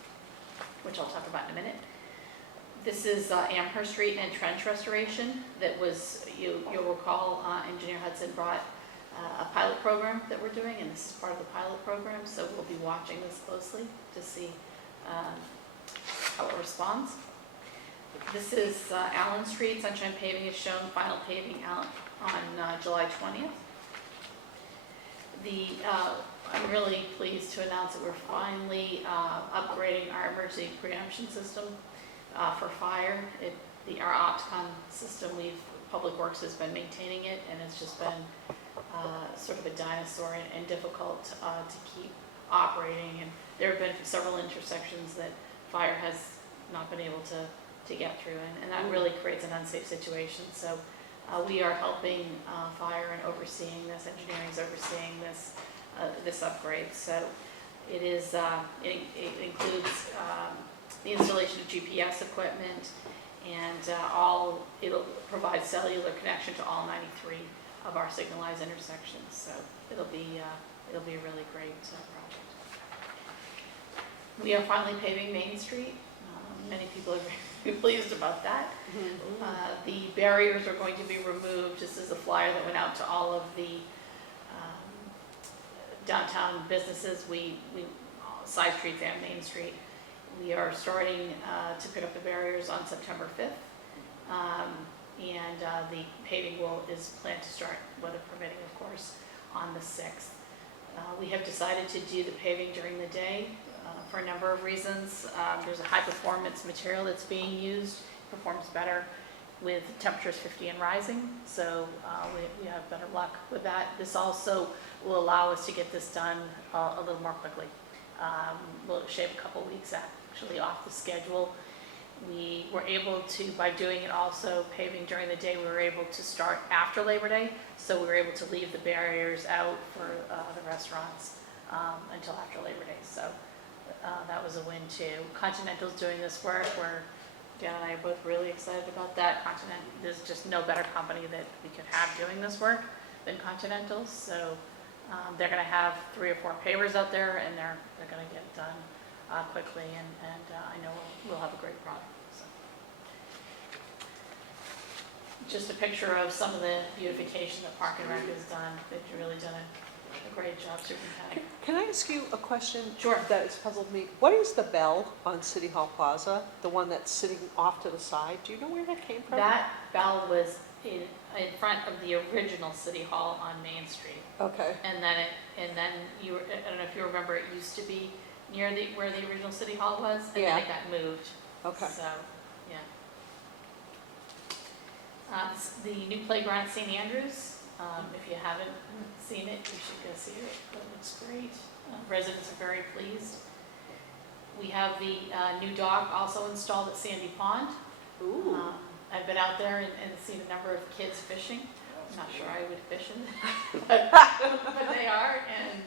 which I'll talk about in a minute. This is Amherst Street and trench restoration that was, you'll recall, Engineer Hudson brought a pilot program that we're doing, and this is part of the pilot program, so we'll be watching this closely to see how it responds. This is Allen Street. Sunshine Paving has shown final paving out on July 20th. I'm really pleased to announce that we're finally upgrading our emergency preemption system for fire. Our Opticon system, Public Works has been maintaining it, and it's just been sort of a dinosaur and difficult to keep operating. And there have been several intersections that fire has not been able to get through, and that really creates an unsafe situation. So we are helping fire and overseeing this, engineering is overseeing this upgrade. So it includes the installation of GPS equipment, and it'll provide cellular connection to all 93 of our signalized intersections. So it'll be a really great project. We are finally paving Main Street. Many people are very pleased about that. The barriers are going to be removed. This is a flyer that went out to all of the downtown businesses, side streets and Main Street. We are starting to pick up the barriers on September 5th. And the paving is planned to start, weather permitting, of course, on the 6th. We have decided to do the paving during the day for a number of reasons. There's a high-performance material that's being used, performs better with temperatures 50 and rising, so we have better luck with that. This also will allow us to get this done a little more quickly. We'll shave a couple weeks actually off the schedule. We were able to, by doing it also paving during the day, we were able to start after Labor Day, so we were able to leave the barriers out for the restaurants until after Labor Day. So that was a win too. Continental's doing this work. Dan and I are both really excited about that. There's just no better company that we could have doing this work than Continental. So they're going to have 3 or 4 pavers out there, and they're going to get it done quickly, and I know we'll have a great product. So. just a picture of some of the beautification that Park and Rec has done. They've really done a great job, Superintendent. Can I ask you a question? Sure. That has puzzled me. What is the bell on City Hall Plaza, the one that's sitting off to the side? Do you know where that came from? That bell was in front of the original City Hall on Main Street. Okay. And then I don't know if you remember, it used to be near where the original City Hall was, and then it got moved. Okay. So, yeah. The new playground at St. Andrews, if you haven't seen it, you should go see it. It looks great. Residents are very pleased. We have the new dock also installed at Sandy Pond. Ooh. I've been out there and seen a number of kids fishing. I'm not sure I would fish in it, but they are, and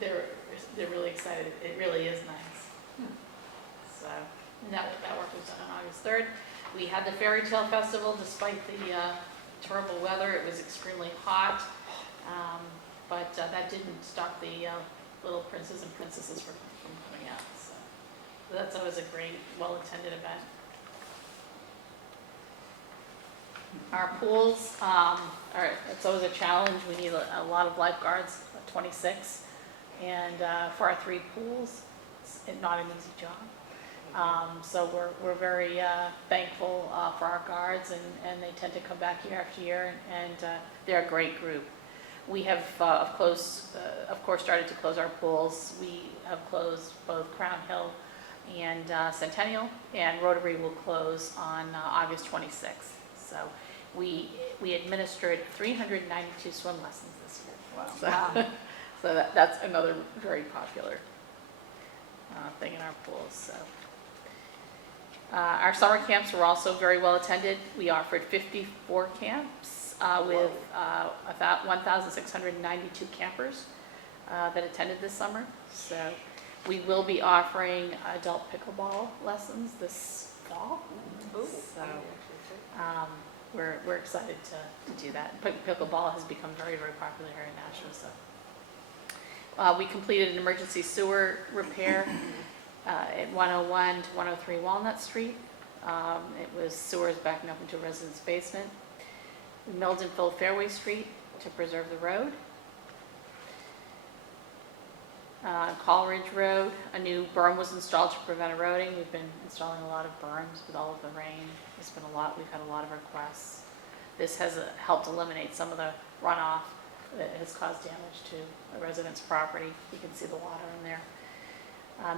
they're really excited. It really is nice. So, and that work was done on August 3rd. We had the Fairy Tale Festival, despite the terrible weather. It was extremely hot, but that didn't stop the little princes and princesses from coming out. So that's always a great, well-attended event. Our pools, it's always a challenge. We need a lot of lifeguards, 26, and for our 3 pools, it's not an easy job. So we're very thankful for our guards, and they tend to come back year after year, and they're a great group. We have, of course, started to close our pools. We have closed both Crown Hill and Centennial, and Rotary will close on August 26th. So we administered 392 swim lessons this year. Wow. So, so that's another very popular thing in our pools. So. Our summer camps were also very well attended. We offered 54 camps with about 1,692 campers that attended this summer. So we will be offering adult pickleball lessons this fall. Ooh. So we're excited to do that. Pickleball has become very, very popular here in Nashville. So we completed an emergency sewer repair at 101 to 103 Walnut Street. It was sewers backing up into a resident's basement. We milled and filled Fairway Street to preserve the road. Coleridge Road, a new berm was installed to prevent eroding. We've been installing a lot of berms with all of the rain. It's been a lot. We've had a lot of requests. This has helped eliminate some of the runoff that has caused damage to a resident's property. You can see the water in there.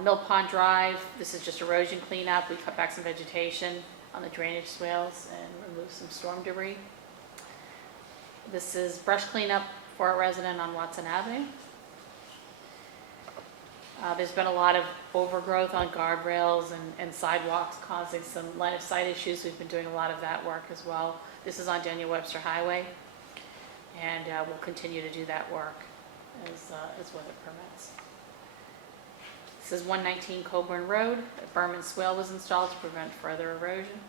Mill Pond Drive, this is just erosion cleanup. We cut back some vegetation on the drainage swales and removed some storm debris. This is brush cleanup for a resident on Watson Avenue. There's been a lot of overgrowth on guardrails and sidewalks causing some line of sight issues. We've been doing a lot of that work as well. This is on Daniel Webster Highway, and we'll continue to do that work as weather permits. This is 119 Coburn Road. A berm and swale was installed to prevent further erosion.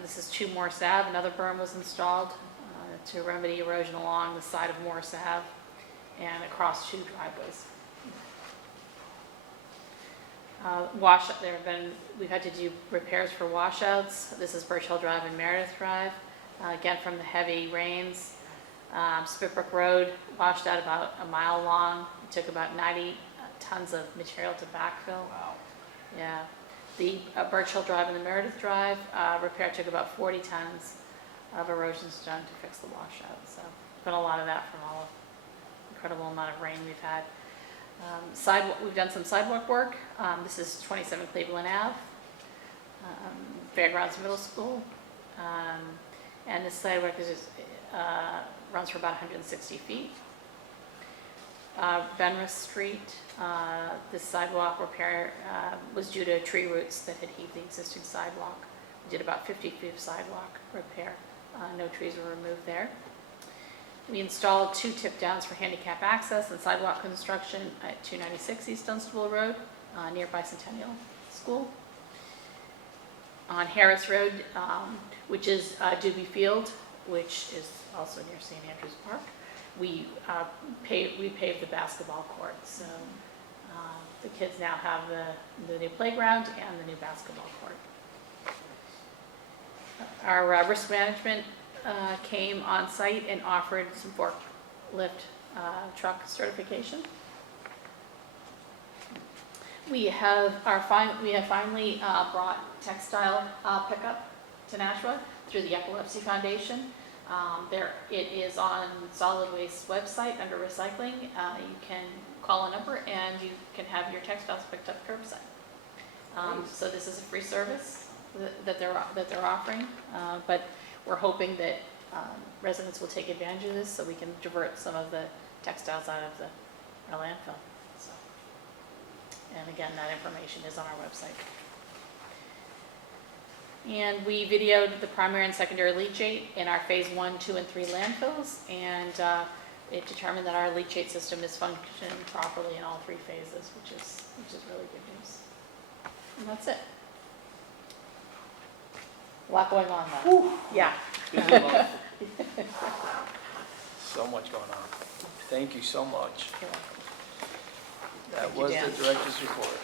This is 2 Morris Ave. Another berm was installed to remedy erosion along the side of Morris Ave and across 2 driveways. We've had to do repairs for washouts. This is Birch Hill Drive and Meredith Drive. Again, from the heavy rains. Spitbrook Road washed out about a mile long. It took about 90 tons of material to backfill. Wow. Yeah. The Birch Hill Drive and the Meredith Drive repair took about 40 tons of erosion stone to fix the washout. So, been a lot of that from all of incredible amount of rain we've had. We've done some sidewalk work. This is 27 Cleveland Ave, Fairgrounds Middle School, and this sidewalk runs for about 160 feet. Benris Street, this sidewalk repair was due to tree roots that had heaved the existing sidewalk. We did about 50 feet of sidewalk repair. No trees were removed there. We installed 2 tip downs for handicap access and sidewalk construction at 296 East Dunstable Road, nearby Centennial School. On Harris Road, which is Doobie Field, which is also near St. Andrews Park, we paved the basketball court. So the kids now have the new playground and the new basketball court. Our risk management came on site and offered some forklift truck certification. We have finally brought textile pickup to Nashua through the Epilepsy Foundation. It is on solid waste website under recycling. You can call a number and you can have your textiles picked up curbside. So this is a free service that they're offering, but we're hoping that residents will take advantage of this so we can divert some of the textiles out of our landfill. So, and again, that information is on our website. And we videoed the primary and secondary leachate in our phase 1, 2, and 3 landfills, and it determined that our leachate system is functioning properly in all 3 phases, which is really good news. And that's it. A lot going on though. Yeah. Busy month. So much going on. Thank you so much. You're welcome. That Thank you, was Dan. the director's report.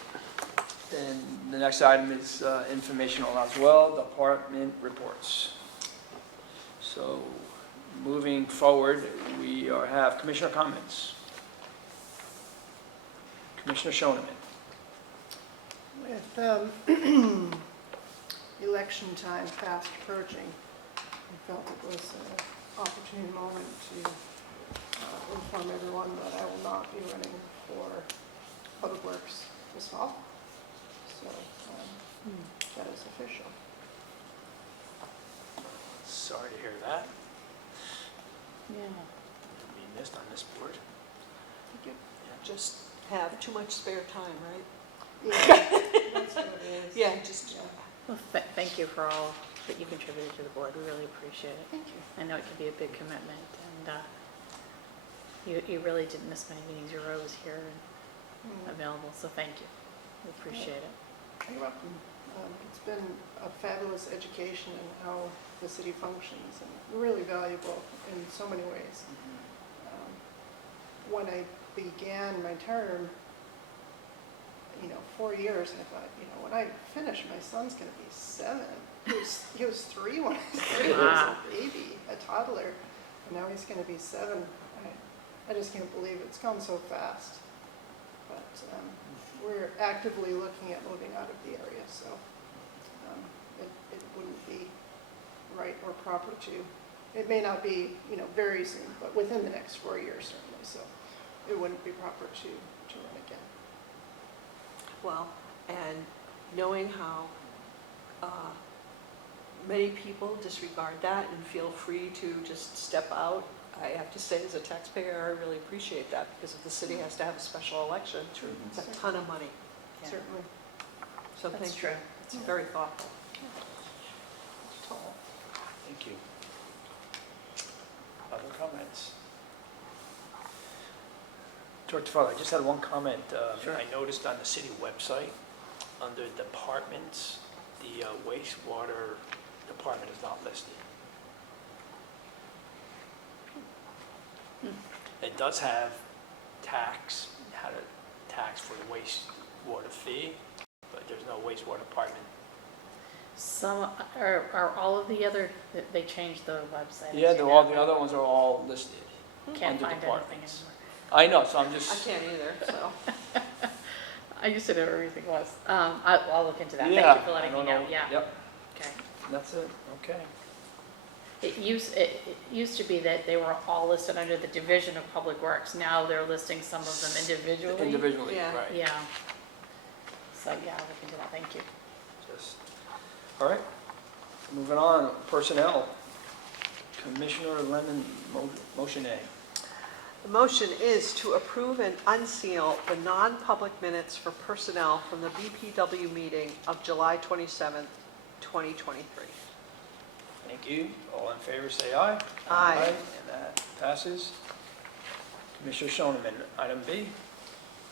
Then the next item is informational as well, department reports. So moving forward, we have commissioner comments. Commissioner Shoneman. With election time fast approaching, I felt it was an opportune moment to inform everyone that I will not be running for Public Works this fall. So that is official. Sorry to hear that. Yeah. Be missed on this board. You just have too much spare time, right? Yeah, that's what it is. Yeah, just, Well, thank you for all that you contributed to the board. We really appreciate it. Thank you. I know it can be a big commitment, and you really didn't miss many meetings. You were always here and available, so thank you. We appreciate it. You're welcome. It's been a fabulous education in how the city functions and really valuable in so many ways. When I began my term, 4 years, I thought, when I finish, my son's going to be 7. He was 3 when I started. He was a baby, a toddler, and now he's going to be 7. I just can't believe it's gone so fast. But we're actively looking at moving out of the area, so it wouldn't be right or proper to. It may not be, very soon, but within the next 4 years certainly. So it wouldn't be proper to run again. well, and knowing how many people disregard that and feel free to just step out, I have to say, as a taxpayer, I really appreciate that, because if the city has to have a special election, it's a ton of money. Yeah. Certainly. So That's thank you. true. It's very thoughtful. Thank you. Other comments? Director Fowler, I just had one comment. Sure. I noticed on the city website, under departments, the wastewater department is not listed. It does have how to tax for the wastewater fee, but there's no wastewater department. Some are all of the other. They changed the website. Yeah, as you all know. the other ones are all listed. Can't under find anything departments. anymore. I know, so I'm I just, can't either, so. I used to know where everything was. I'll look into that. yeah. Thank you for letting I me don't know. Yeah. Yep, Okay. that's it, okay. It used to be that they were all listed under the Division of Public Works. Now they're listing some of them individually. Individually, Yeah. right. Yeah. So yeah, I'll look into that. Thank you. Just, all right, moving on, personnel. Commissioner Lemon, motion A. The motion is to approve and unseal the non-public minutes for personnel from the BPW meeting of July 27th, 2023. Thank you. All in favor, say aye. Aye. And that passes. Commissioner Shoneman, item B.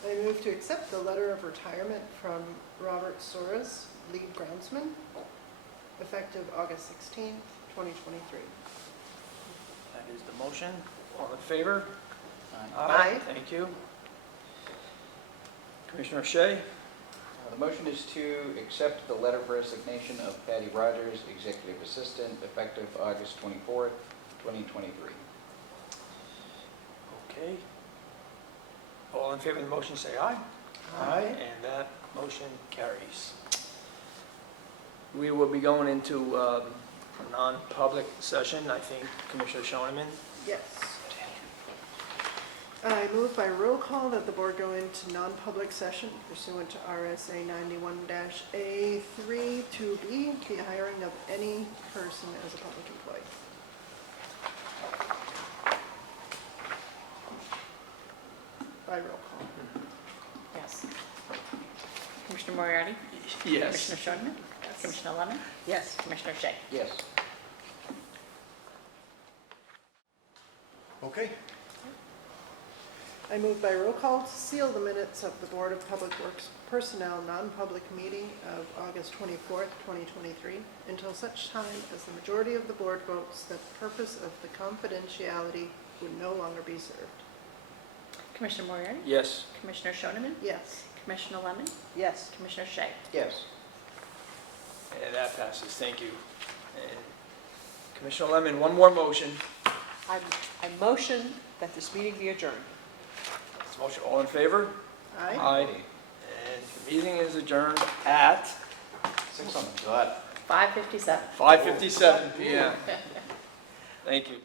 I move to accept the letter of retirement from Robert Soros, lead groundsman, effective August 16th, 2023. That is the motion. All in favor? Aye. Thank you. Commissioner Shea? The motion is to accept the letter of resignation of Patty Rogers, Executive Assistant, effective August 24th, 2023. Okay. All in favor of the motion, say aye. And that motion carries. We will be going into a non-public session, I think Commissioner Shoneman. Yes. I move by roll call that the board go into non-public session pursuant to RSA 91-A3 2B, the hiring of any person as a public employee. By roll call. Yes. Commissioner Moriarty? Yes. Commissioner Shoneman? Commissioner Lemon? Yes. Commissioner Shea? Yes. Okay. I move by roll call to seal the minutes of the Board of Public Works Personnel non-public meeting of August 24th, 2023, until such time as the majority of the board votes that the purpose of the confidentiality would no longer be served. Commissioner Moriarty? Yes. Commissioner Shoneman? Yes. Commissioner Lemon? Yes. Commissioner Shea? Yes. And that passes, thank you. And Commissioner Lemon, one more motion. I motion that this meeting be adjourned. This motion, all in favor? Aye. Aye. And the meeting is adjourned at 6 on the dot. 5:57. 5:57 PM. Thank you.